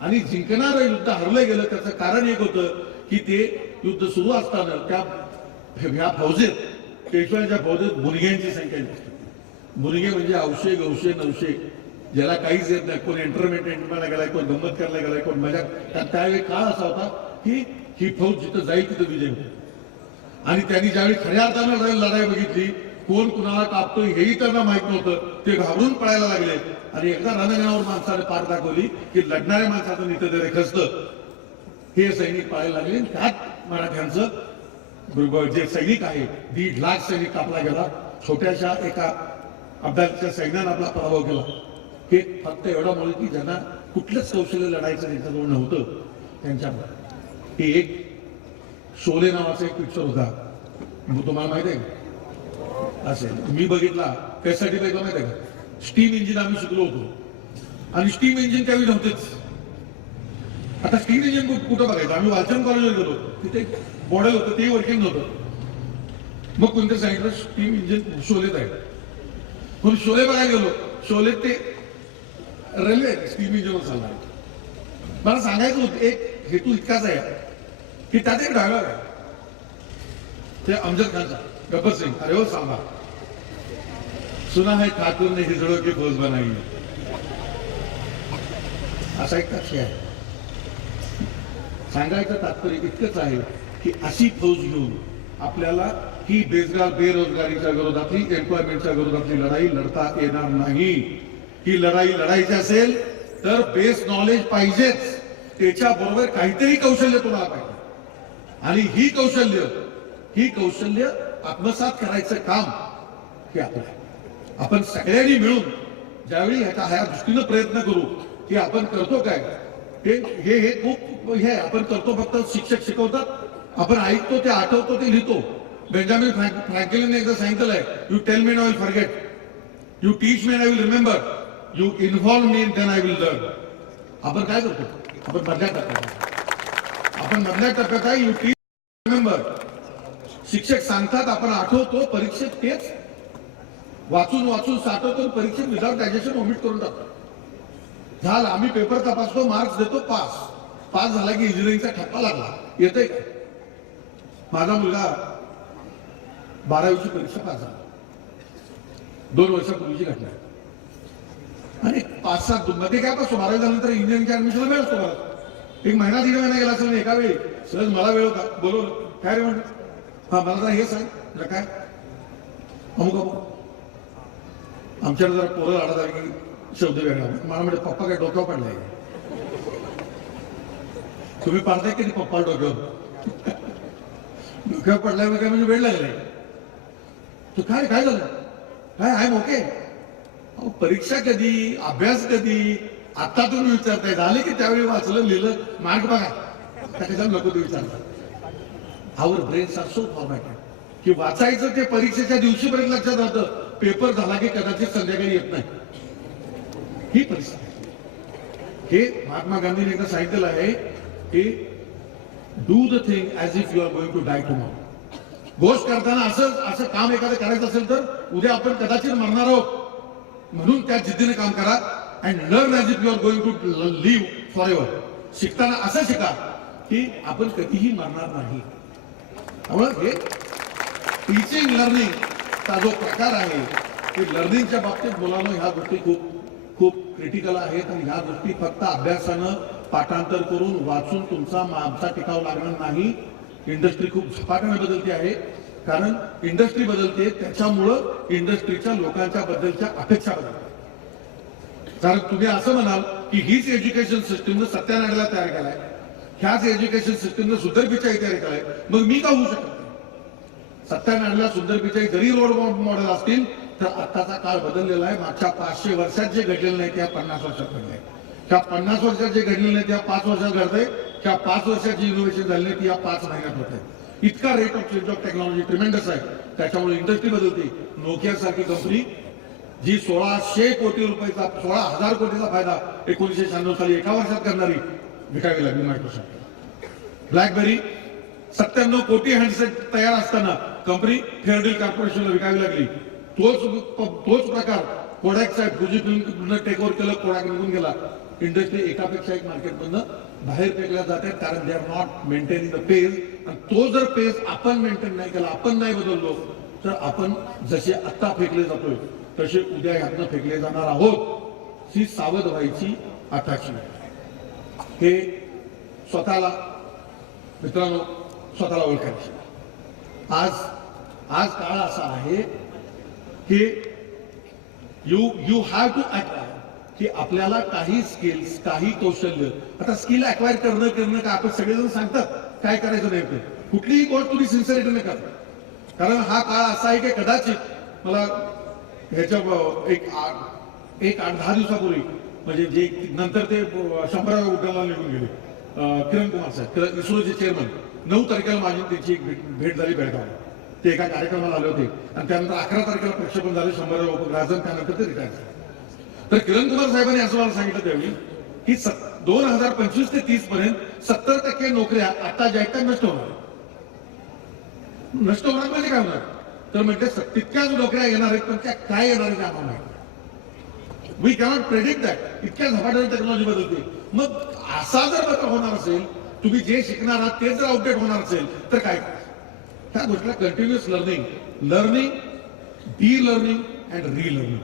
आणि जिंकणारं युद्ध हरलं गेलं. त्याचं कारण एक होतं की ते युद्ध सुरू असताना त्या फौजेत, पेशव्यांच्या फौजेत मुलग्यांची संख्या जास्त. मुलगे म्हणजे औषे गवशे नवशे, ज्याला काहीच येत नाही. कोण एंटरटेनमेंटला गेलाय, कोण गंमत करायला गेलाय, कोण मजा. त्यावेळी काळ असा होता की ही फौज जिथं जाईल तिथं विजय होतो. आणि त्यांनी ज्यावेळी खऱ्या अर्थानं लढाई बघितली, कोण कुणाला कापतोय हेही त्यांना माहित नव्हतं. ते घाबरून पळायला लागले आणि एकदा रणांगणावर माणसाने पार दाखवली की लढणाऱ्या माणसाचं नितंदरे खचतं. हे सैनिक पळायला लागले. त्यात मराठ्यांचं जे सैनिक आहे 1.5 लाख सैनिक कापला गेला. छोट्याशा एका अब्दालीच्या सैन्यानं आपला पराभव केला. हे फक्त एवढ्यामुळे की ज्यांना कुठलंच कौशल्य लढायचं त्यांच्याजवळ नव्हतं त्यांच्यामुळे. हे एक शोले नावाचा एक पिक्चर होता, तुम्हाला माहित आहे का? असेल, मी बघितला. त्यासाठी बघितलं माहित आहे का? स्टीम इंजिन आम्ही शिकलो होतो आणि स्टीम इंजिन त्यावेळी नव्हतेच. आता स्टीम इंजिन कुठं बघायचं? आम्ही वालचंद कॉलेजवर गेलो, तिथे मॉडेल होतं, ते वर्किंग नव्हतं. मग कोणतं सांगितलं स्टीम इंजिन शोलेत आहे. म्हणून शोले बघायला गेलो. शोलेत ते रेल्वे स्टीम इंजिनवर चालणार. मला सांगायचं होतं, एक हेतू इतकाच आहे की त्यात एक डायलॉग आहे ते अमजद खानचा, गब्बर सिंग, अरे हो सांभा, सुना है ठाकुर ने हिजड़ों की फौज बनाई. असा एक कक्ष आहे. सांगायचं तात्पर्य इतकंच आहे की अशी फौज घेऊन आपल्याला ही बेरोजगारीच्या विरोधातली, एम्प्लॉयमेंटच्या विरोधातली लढाई लढता येणार नाही. ही लढाई लढायची असेल तर बेस नॉलेज पाहिजेच, त्याच्याबरोबर काहीतरी कौशल्य तुम्हाला पाहिजे. आणि ही कौशल्य आत्मसात करायचं काम हे आपलं आहे. आपण सगळ्यांनी मिळून ज्यावेळी ह्या दृष्टीनं प्रयत्न करू की आपण करतो काय, हे खूप हे आपण करतो, फक्त शिक्षक शिकवतात, आपण ऐकतो, ते आठवतो, ते लिहितो. बेंजामिन फ्रँकलिनने एकदा सांगितलं आहे, you tell me I will forget, you teach me I will remember, you involve me then I will learn. आपण काय करतो, आपण मधल्या टप्प्यात आहे, यू टीच रिमेंबर. शिक्षक सांगतात, आपण आठवतो, परीक्षेत तेच वाचून साठवतो, परीक्षेत विदाउट डायजेशन ओमिट करून टाकतो. झालं, आम्ही पेपर तपासतो, मार्क्स देतो, पास झाला की इंजिनिअरिंगचा ठप्पा लागला. येतंय काय? माझा मुलगा 12वीची परीक्षा पास झाला, 2 वर्षापूर्वीची घटना आहे. आणि 5-7 मध्ये काय पास, 12वी झाल्यानंतर इंजिनिअरिंगच्या ऍडमिशनला वेळ असतो. मला 1 महिना 1.5 महिना गेला असेल. एका वेळी सहज मला वेळ होता, बोलवलं, काय रे म्हणलं, हा मला हे सांग काय अमुक आमच्याकडे जरा पोरं आडत आली की शब्द वेगळा. मला म्हणजे पप्पा काय डोक्यावर पडलाय, तुम्ही पाडताय की पप्पा डोक्यावर पडलाय काय म्हणजे वेळ लागलाय. तो काय झालं, काय आय एम ओके. परीक्षा कधी, अभ्यास कधी, आता तुम्ही विचारताय, झाले की त्यावेळी वाचलं, लिहिलं, मार्क बघा, त्याच्यात नको ते विचारतात. आवर ब्रेन्स आर सो फॉर्मॅटेड की वाचायचं ते परीक्षेच्या दिवशीपर्यंत लक्षात राहतं, पेपर झाला की कदाचित संध्याकाळी येत नाही. ही परिस्थिती, हे महात्मा गांधींनी एकदा सांगितलेलं आहे की do the thing as if you are going to die tomorrow. गोष्ट करताना असं काम एखादं करायचं असेल तर उद्या आपण कदाचित मरणार आहोत, म्हणून त्या जिद्दीने काम करा. And learn as if you are going to live for ever. शिकताना असं शिका की आपण कधीही मरणार नाही. त्यामुळे हे टीचिंग लर्निंगचा जो प्रकार आहे, ते लर्निंगच्या बाबतीत मुलांना ह्या गोष्टी खूप क्रिटिकल आहेत. आणि ह्या गोष्टी फक्त अभ्यासानं, पाठांतर करून, वाचून तुमचा आमचा टिकाव लागणार नाही. इंडस्ट्री खूप झपाट्याने बदलते आहे, कारण इंडस्ट्री बदलते, त्याच्यामुळं इंडस्ट्रीच्या लोकांच्या बद्दलच्या अपेक्षा बदलतात. कारण तुम्ही असं म्हणाल की हीच एज्युकेशन सिस्टीमनं सत्यानारायणला तयार केलाय, ह्याच एज्युकेशन सिस्टीमनं सुंदर पिचाई तयार केलाय, मग मी का होऊ शकत नाही. सत्यानारायणला सुंदर पिचाई जरी रोल मॉडेल असतील तर आत्ताचा काळ बदललेला आहे. मागच्या 500 वर्षात जे घडलेलं नाही त्या 50 वर्षात घडलंय. त्या 50 वर्षात जे घडलेलं नाही त्या 5 वर्षात घडतंय. त्या 5 वर्षात जी इनोव्हेशन झाली नाही ती या 5 महिन्यात होत आहे. इतका rate of change of technology tremendous आहे. त्याच्यामुळे इंडस्ट्री बदलते. नोकिया सारखी कंपनी जी 1600 कोटी रुपयाचा, 16,000 कोटीचा फायदा 1996 साली एका वर्षात करणारी विकावी लागली मायक्रोसॉफ्ट. ब्लॅकबेरी 97 कोटी हँडसेट तयार असताना कंपनी फेअरडील कॉर्पोरेशनला विकावी लागली. तोच प्रकार कोडॅकचा फुजीफिल्म टेक ओव्हर केलं, कोडॅक निघून गेला. इंडस्ट्री एकापेक्षा एक मार्केटमधनं बाहेर फेकल्या जातात, कारण they are not maintaining the pace. आणि तो जर पेस आपण मेंटेन नाही केला, आपण नाही बदललो, तर आपण जसे आत्ता फेकले जातोय तसे उद्या ह्यातनं फेकले जाणार आहोत. ही सावध व्हायची आताची वेळ. हे स्वतःला, मित्रांनो, स्वतःला ओळखायची. आज काळ असा आहे की यू हॅव टू अक्वायर, की आपल्याला काही स्किल्स, काही कौशल्य, आता स्किल अक्वायर करणं काय आपण सगळेजण सांगतात काय करायचं नाही. ते कुठलीही गोष्ट तुम्ही सिन्सिअरिटीने करा, कारण हा काळ असा आहे की कदाचित मला ह्याच्या एक 8-10 दिवसापूर्वी, म्हणजे जे नंतर ते 100व्या उड्डाणाला निघून गेले, किरण कुमार साहेब, इस्रोचे चेअरमन, 9 तारखेला माझी त्यांची एक भेट झाली बेळगावला. ते एका कार्यक्रमाला आले होते आणि त्यानंतर 11 तारखेला प्रक्षेपण झाले 100व्या उपग्रहाचं, त्यानंतर ते रिटायर झाले. तर किरण कुमार साहेबांनी असं मला सांगितलं त्यावेळी की 2025 ते 30 पर्यंत 70% नोकऱ्या आता ज्या आहेत नष्ट होणार. नष्ट होणार म्हणजे काय होणार, तर म्हणजे तितक्याच नोकऱ्या येणार आहेत, पण त्या काय येणार आहे आम्हाला माहिती. We cannot predict that. इतक्या झपाट्याने टेक्नॉलॉजी बदलते. मग असा जर बदल होणार असेल, तुम्ही जे शिकणार आहात तेच जर अपडेट होणार असेल तर काय. त्या गोष्टीला continuous learning, delearning and relearning,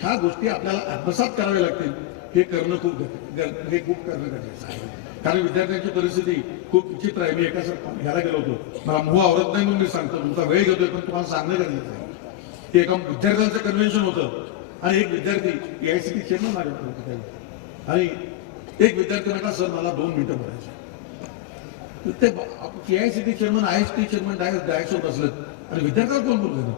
ह्या गोष्टी आपल्याला आत्मसात कराव्या लागतील. हे करणं खूप गरजेचं आहे. कारण विद्यार्थ्यांची परिस्थिती खूप विचित्र आहे. मी एका ह्याला गेलो होतो, मला मुह आवरत नाही म्हणून मी सांगतो, तुमचा वेळ घेतोय पण तुम्हाला सांगणं गरजेचं आहे की एका विद्यार्थ्यांचं कन्व्हेन्शन होतं आणि एक विद्यार्थी AICTE चेअरमन माझ्याकडे होते आणि एक विद्यार्थी म्हटला, सर मला 2 मिनिटं बोलायचं. ते AICTE chairman IST chairman direct बसलेत आणि विद्यार्थ्याला कोण बोलतो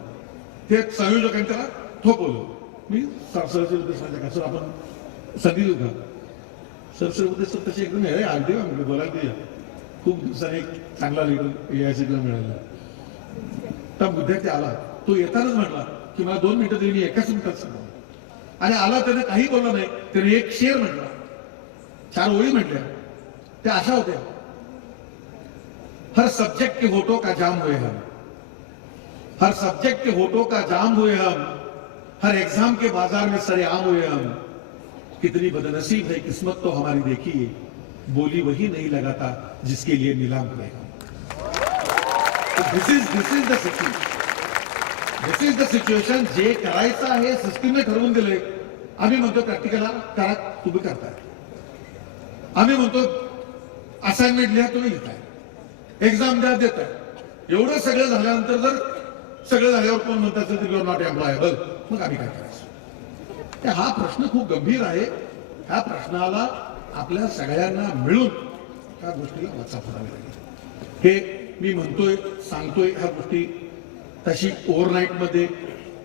ते संयोजकांनी त्याला थोपवलं. मी सरसरचे उद्देश सांगितलं, सर आपण संधी देऊ का? सरसर उद्देश सर तसे एकदम हे अगदी म्हणजे बोलायला ते खूप दिवसाने एक चांगला लीडर AICTEला मिळाला. तर विद्यार्थी आला, तो येतानाच म्हटला की मला 2 मिनिटं दिली, मी एकाच मिनिटात सांगा. आणि आला त्याने काही बोलला नाही, त्याने एक शेर म्हटला, 4 ओळी म्हटल्या. त्या अशा होत्या, हर सब्जेक्ट के होठों का जाम हुए हम, हर सब्जेक्ट के होठों का जाम हुए हम, हर एग्जाम के बाजार में सरेआम हुए हम, कितनी बदनसीब है किस्मत तो हमारी देखिए, बोली वही नहीं लगाता जिसके लिए नीलाम हुए हम. दिस इज द सिच्युएशन. जे करायचं आहे सिस्टीमने ठरवून दिले. आम्ही म्हणतो प्रॅक्टिकल करा, तुम्ही करताय. आम्ही म्हणतो असाइनमेंट लिहा, तुम्ही लिहिताय. एक्झाम द्या, देताय. एवढं सगळं झाल्यानंतर जर सगळं झाल्यावर कोण म्हणतात तर यू आर नॉट एम्प्लॉयबल, मग आम्ही काय करायचं? हा प्रश्न खूप गंभीर आहे. ह्या प्रश्नाला आपल्या सगळ्यांना मिळून त्या गोष्टीला वाचा फोडावी लागेल. हे मी म्हणतोय, सांगतोय, ह्या गोष्टी तशी ओव्हरनाईट मध्ये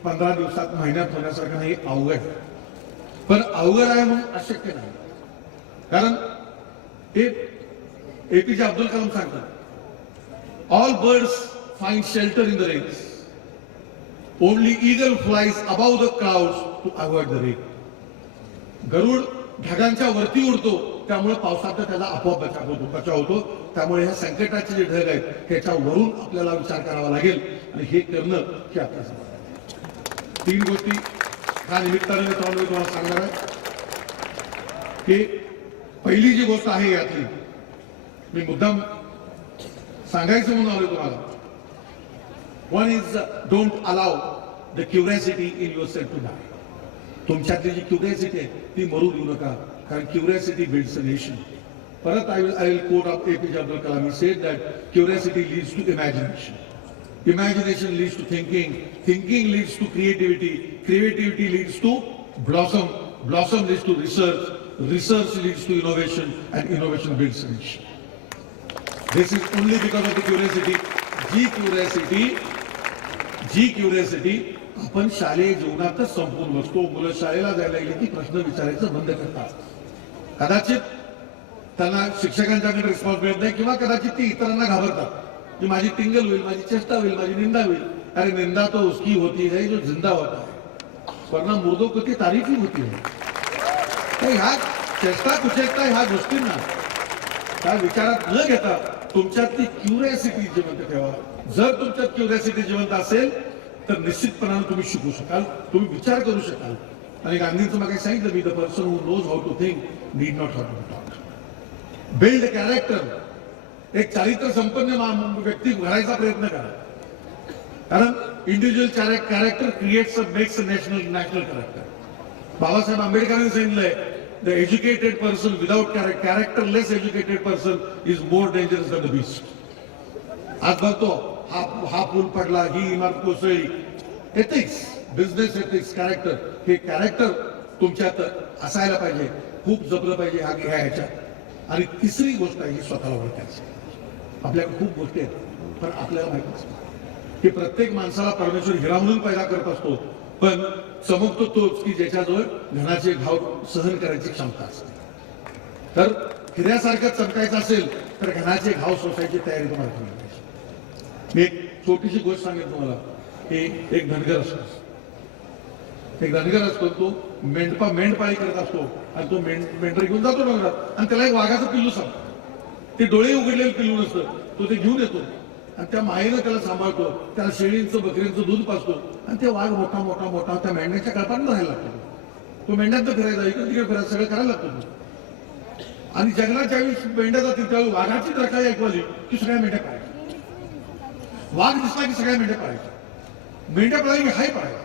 15 दिवसात, महिन्यात होण्यासारखं नाही. अवघड आहे, पण अवघड आहे म्हणून अशक्य नाही. कारण ते APJ अब्दुल कलाम सांगतात, all birds find shelter in the rains, only eagle flies about the clouds to avoid the rain. गरुड ढगांच्या वरती उडतो, त्यामुळे पावसाचा त्याला आपोआप बचाव होतो. त्यामुळे ह्या संकटाचे जे ढग आहेत त्याच्यावरून आपल्याला विचार करावा लागेल आणि हे करणं हे आपल्या समोर आहे. 3 गोष्टी ह्या निमित्ताने तुम्हाला सांगणार आहे की पहिली जी गोष्ट आहे यातली, मी मुद्दाम सांगायचं म्हणून आलो तुम्हाला. One is don't allow the curiosity in yourself to die. तुमच्यातली जी क्युरियोसिटी आहे ती मरू देऊ नका, कारण क्युरियोसिटी बिल्ड्स अ नेशन. परत I will quote of APJ Abdul Kalam. He said that curiosity leads to imagination. Imagination leads to thinking. Thinking leads to creativity. Creativity leads to blossom. Blossom leads to research. Research leads to innovation, and innovation builds a nation. This is only because of the curiosity. जी curiosity आपण शालेय जीवनातच संपूर्ण बसतो. मुलं शाळेला जायला गेली की प्रश्न विचारायचं बंद करतात. कदाचित त्यांना शिक्षकांच्याकडे रिस्पॉन्स मिळत नाही, किंवा कदाचित ती इतरांना घाबरतात की माझी टिंगल होईल, माझी चेष्टा होईल, माझी निंदा होईल. अरे निंदा तो उसकी होती है जो जिंदा होता है, वरना मुर्दों को ती तारीफ ही होती है. ह्या चेष्टा कुचेष्टा ह्या गोष्टींना त्या विचारात न घेता तुमच्यात ती क्युरियोसिटी जिवंत ठेवा. जर तुमच्यात क्युरियोसिटी जिवंत असेल तर निश्चितपणाने तुम्ही शिकू शकाल, तुम्ही विचार करू शकाल. आणि गांधींचं मला सांगितलं, मी the person who knows how to think need not how to talk. Build character. एक चारित्र संपन्न व्यक्ती घडायचा प्रयत्न करा, कारण individual character creates makes a national character. Babasaheb आंबेडकरांनी सांगितलंय, the educated person without characterless educated person is more dangerous than the beast. आज बघतो हा पूल पडला, ही इमारत कोसळली. एथिक्स, बिझनेस एथिक्स, कॅरेक्टर, हे कॅरेक्टर तुमच्यात असायला पाहिजे, खूप जपलं पाहिजे ह्याच्यात. आणि तिसरी गोष्ट आहे, ही स्वतःला ओळखायची. आपल्याकडे खूप गोष्टी आहेत, पण आपल्याला माहिती असतं की प्रत्येक माणसाला परमेश्वर हिरा म्हणून पैदा करत असतो, पण चमकतो तोच की ज्याच्याजवळ घणाचे घाव सहन करायची क्षमता असते. तर हिऱ्यासारखं चमकायचं असेल तर घणाचे घाव सोसायची तयारी तुम्हाला ठेवली पाहिजे. मी एक छोटीशी गोष्ट सांगेन तुम्हाला की एक धनगर असतो, तो मेंढपाळी करत असतो आणि तो मेंढर घेऊन जातो डोंगरात आणि त्याला एक वाघाचं पिल्लू सांगतो. ते डोळे उघडलेलं पिल्लू नसतं, तो ते घेऊन येतो आणि त्या मायेनं त्याला सांभाळतो, त्याला शेळींचं बकरींचं दूध पाजतो आणि ते वाघ मोठा मोठा मोठा त्या मेंढ्याच्या कळपानं राहायला लागतो. तो मेंढ्यांना फिरायचा, इकडे तिकडे फिरायचं, सगळं करायला लागतो. आणि जंगलात ज्यावेळी मेंढ्या जातील त्यावेळी वाघाची रकाळी ऐकवली की सगळ्या मेंढ्या पाळायच्या. वाघ दिसला की सगळ्या मेंढ्या पाळायच्या. मेंढ्या पळाली की हाय पळायचा.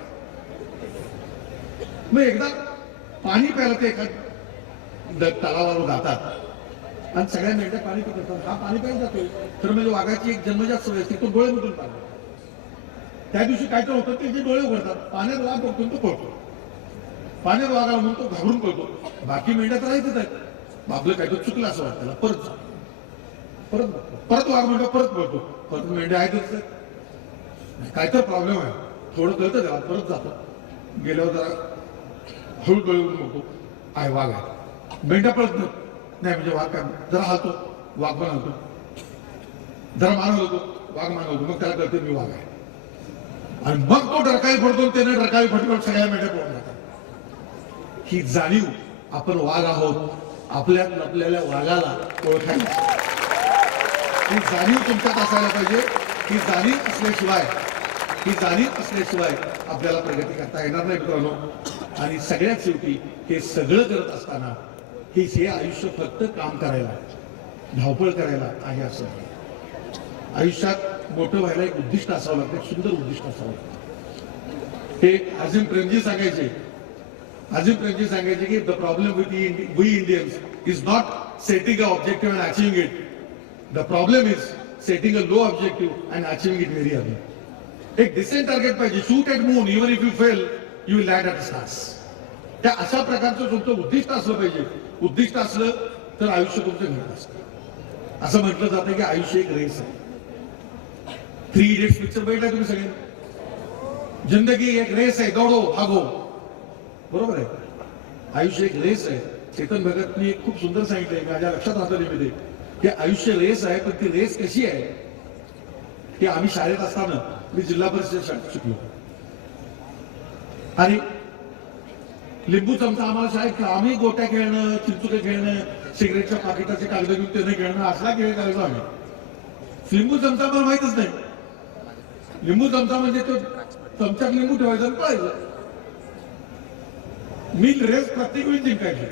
मग एकदा पाणी प्यायला ते एका तलावावर जातात आणि सगळ्या मेंढ्या पाणी पित असतात. हा पाणी प्यायला जातोय तर म्हणजे वाघाची एक जन्मजात सवय असते, तो डोळे मिटून पाहतो. त्या दिवशी काय तर होतं, ते जे डोळे उघडतात, पाण्यात वाघ बघतो तो पळतो. पाण्यात वाघाला म्हणून तो घाबरून पळतो. बाकी मेंढ्या तर राहतच आहेत. आपलं काय तर चुकलं असं वाटतं त्याला, परत जातो. परत बघतो, परत वाघ म्हणतो, परत पळतो. परत मेंढ्या आहेतच. काय तर प्रॉब्लेम आहे, थोडं कळतं त्याला, परत जातो. गेल्यावर जरा हळू डोळे उघडून बघतो, आहे वाघ आहे. मेंढ्या पळत नाही म्हणजे वाघ काय, जरा हालतो, वाघ पण हालतो. जरा मान हलवतो, वाघ मान हलवतो. मग त्याला कळतं मी वाघ आहे. आणि मग तो डरकाळी पडतो, त्याने डरकाळी फटकून सगळ्या मेंढ्या पळून जातात. ही जाणीव आपण वाघ आहोत, आपल्यात लपलेल्या वाघाला ओळखायला, ही जाणीव तुमच्यात असायला पाहिजे. ही जाणीव असल्याशिवाय आपल्याला प्रगती करता येणार नाही मित्रांनो. आणि सगळ्यात शेवटी हे सगळं करत असताना हे आयुष्य फक्त काम करायला, धावपळ करायला आहे असं नाही. आयुष्यात मोठं व्हायला एक उद्दिष्ट असावं लागतं, एक सुंदर उद्दिष्ट असावं लागतं. हे अजिम प्रेमजी सांगायचे की the problem with we Indians is not setting a objective and achieving it. The problem is setting a low objective and achieving it very early. एक डिसेंट टार्गेट पाहिजे. Shoot at moon, even if you fail you will land at stars. त्या अशा प्रकारचं तुमचं उद्दिष्ट असलं पाहिजे. उद्दिष्ट असलं तर आयुष्य तुमचं घडत असतं. असं म्हटलं जातं की आयुष्य एक रेस आहे. 3 इडियट्स पिक्चर बघितलाय तुम्ही सगळे. जिंदगी एक रेस आहे, दौडो भागो. बरोबर आहे, आयुष्य एक रेस आहे. चेतन भगतनी एक खूप सुंदर सांगितलंय, माझ्या लक्षात राहतं नेहमी की आयुष्य रेस आहे, पण ती रेस कशी आहे की आम्ही शाळेत असताना, मी जिल्हा परिषद शाळेत शिकलो आणि लिंबू चमचा आम्हाला शाळेत, आम्ही गोट्या खेळणं, चिंचुके खेळणं, सिगरेटच्या पाकिटाचे कागद घेऊन त्याने खेळणं, असला खेळ करायचो आम्ही. लिंबू चमचा मला माहितच नाही. लिंबू चमचा म्हणजे तो चमच्यात लिंबू ठेवायचा आणि पळायचं. मी रेस प्रत्येक वेळी जिंकायचे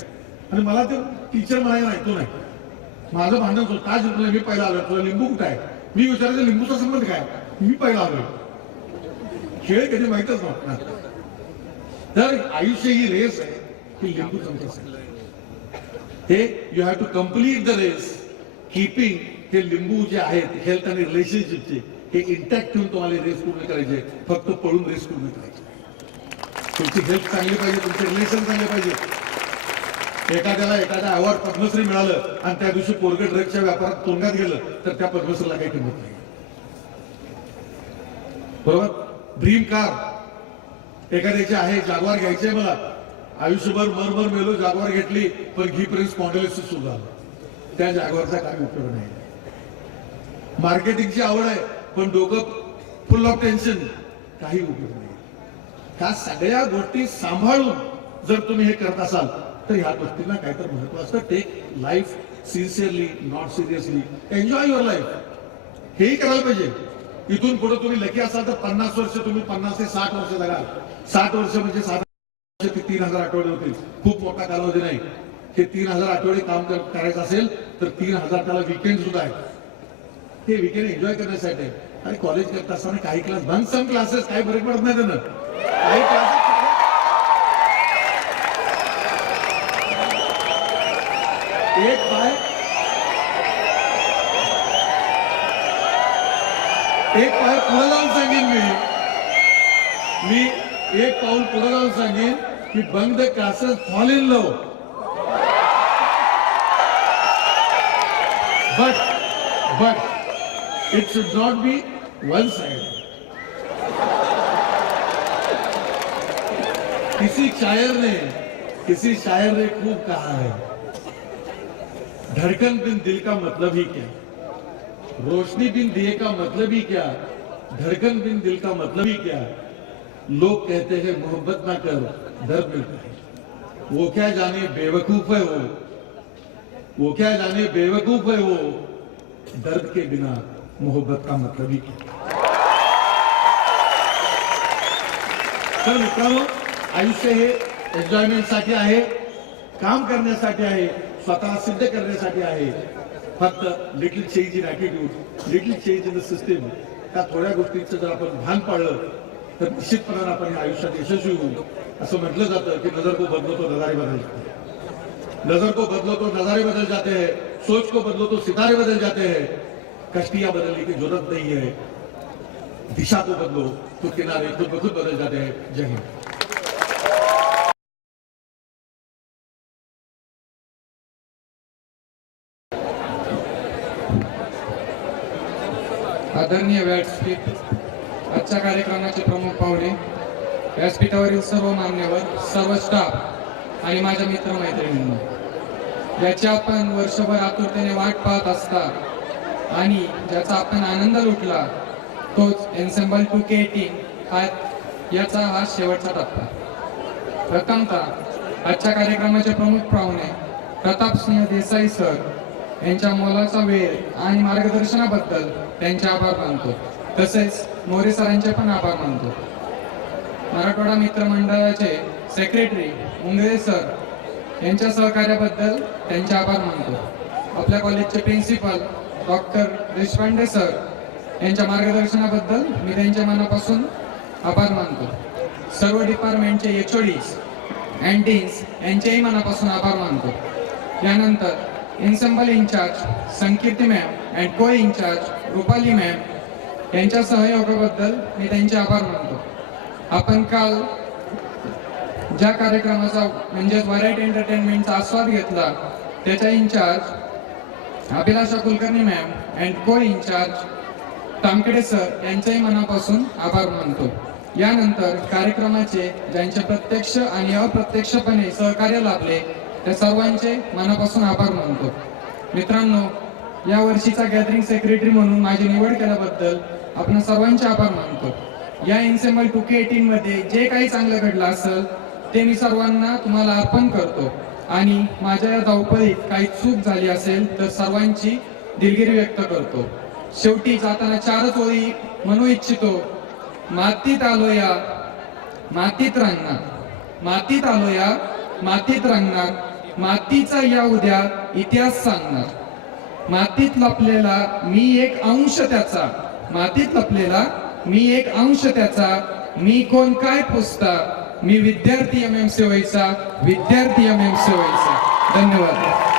आणि मला ते टीचर म्हणायला नाही, तो नाही. माझं भांडण होतं, काय जिंकलं, मी पहिला आलो, तुला लिंबू कुठं आहे. मी विचारायचं लिंबूचा संबंध काय, मी पहिला आलोय. खेळ कधी माहितच नव्हता. तर आयुष्य ही रेस आहे, ही लिंबू चमचा. हे you have to complete the race keeping हे लिंबू जे आहेत हेल्थ आणि रिलेशनशिपचे, हे इंटॅक्ट ठेवून तुम्हाला रेस पूर्ण करायचे. फक्त पळून रेस पूर्ण करायचे. तुमची हेल्थ चांगली पाहिजे, तुमचे रिलेशन चांगले पाहिजे. एखाद्या अवॉर्ड पद्मश्री मिळालं आणि त्या दिवशी पोरगं ड्रग्सच्या व्यापारात तोंडात गेलं तर त्या पद्मश्रीला काही किंमत नाही. बरोबर. ड्रीम कार एखाद्याची आहे, जागवार घ्यायची आहे मला, आयुष्यभर मरमर मेलो, जागवार घेतली पण घी प्रिन्स स्पॉन्डिलोसिस सुरू झालं, त्या जागवारचा काही उपयोग नाही. मार्केटिंगची आवड आहे पण डोकं फुल ऑफ टेन्शन, काही उपयोग नाही. ह्या सगळ्या गोष्टी सांभाळून जर तुम्ही हे करत असाल तर ह्या गोष्टींना काहीतरी महत्व असतं. Take life sincerely, not seriously, enjoy your life, हेही करायला पाहिजे. इथून पुढे तुम्ही लकी असाल तर 50 वर्ष, तुम्ही 50 ते 60 वर्ष जगाल. 60 वर्ष म्हणजे 3,000 आठवडे होतील. खूप मोठा कालावधी नाही. हे 3,000 आठवडे काम करायचं असेल तर 3,000 त्याला वीकेंड सुद्धा आहे. हे वीकेंड एन्जॉय करण्यासाठी. आणि कॉलेज करत असताना काही क्लास बंक, सम क्लासेस, काही फरक पडत नाही त्यांना. काही क्लासेस एक पाय पुढे जाऊन सांगेन मी एक पाऊल पुढे जाऊन सांगेन की bunk the classes, fall in love. But it should not be one side. किसी शायर ने खूब कहा है, धड़कन बिन दिल का मतलब ही क्या, रोशनी बिन दिए का मतलब ही क्या, धड़कन बिन दिल का मतलब ही क्या. लोग कहते हैं मोहब्बत ना कर दर्द मिलता है, वो क्या जाने बेवकूफ है वो क्या जाने बेवकूफ है वो, दर्द के बिना मोहब्बत का मतलब ही क्या. तर मित्रांनो, आयुष्य हे एन्जॉयमेंटसाठी आहे, काम करण्यासाठी आहे, स्वतः सिद्ध करण्यासाठी आहे. फक्त little change in attitude, little change in the system, त्या थोड्या गोष्टींचं जर आपण भान पाळलं तर निश्चितपणाने आपण आयुष्यात यशस्वी होऊ. असं म्हटलं जातं की नजर को बदलो तो नजारे बदल जाते हैं. सोच को बदलो तो सितारे बदल जाते हैं, कश्तियां बदलने की जरूरत नहीं है, दिशा को बदलो तो किनारे खुद ब खुद बदल जाते हैं। जय हिंद। आदरणीय व्यासपीठ, आजच्या कार्यक्रमाचे प्रमुख पाहुणे, व्यासपीठावरील सर्व मान्यवर, सर्व स्टाफ आणि माझ्या मित्रमैत्रिणींनो, ज्याची आपण वर्षभर आतुरतेने वाट पाहत असता आणि ज्याचा आपण आनंद लुटला तोच एन्सेम्बल 2K18 हा शेवटचा टप्पा। प्रथमतः आजच्या कार्यक्रमाचे प्रमुख पाहुणे प्रतापसिंह देसाई सर यांच्या मोलाचा वेळ आणि मार्गदर्शनाबद्दल त्यांचे आभार मानतो। तसेच मोरे सरांचे पण आभार मानतो। मराठवाडा मित्र मंडळाचे सेक्रेटरी उंगळे सर यांच्या सहकार्याबद्दल त्यांचे आभार मानतो। आपल्या कॉलेजचे प्रिन्सिपल डॉक्टर देशपांडे सर यांच्या मार्गदर्शनाबद्दल मी त्यांच्या मनापासून आभार मानतो। सर्व डिपार्टमेंटचे एचओडीज अँड डीन्स यांचेही मनापासून आभार मानतो। यानंतर ensemble in charge संकीर्ती ma'am and co in charge Rupali ma'am यांच्या सहयोगाबद्दल मी त्यांचे आभार मानतो। आपण काल ज्या कार्यक्रमाचा म्हणजे व्हरायटी एंटरटेनमेंटचा आस्वाद घेतला त्याच्या in charge Abhilasha Kulkarni ma'am and co in charge Tamkade sir यांच्याही मनापासून आभार मानतो। यानंतर कार्यक्रमाचे ज्यांचे प्रत्यक्ष आणि अप्रत्यक्षपणे सहकार्य लाभले त्या सर्वांचे मनापासून आभार मानतो। मित्रांनो, या वर्षीचा गॅदरिंग सेक्रेटरी म्हणून माझी निवड केल्याबद्दल आपण सर्वांचे आभार मानतो। या एन्सेम्बल 2K18 मध्ये जे काही चांगलं घडलं असेल ते मी सर्वांना तुम्हाला अर्पण करतो आणि माझ्या या धावपळीत काही चूक झाली असेल तर सर्वांची दिलगिरी व्यक्त करतो। शेवटी जाताना 4च ओळी म्हणू इच्छितो, मातीत आलोया मातीत रंगणार, मातीत आलोया मातीत रंगणार, मातीचा या उद्या इतिहास सांगणार, मातीत लपलेला मी एक अंश त्याचा, मातीत लपलेला मी एक अंश त्याचा, मी कोण काय पुसता, मी विद्यार्थी MMC व्हायचा, विद्यार्थी MMC व्हायचा। धन्यवाद।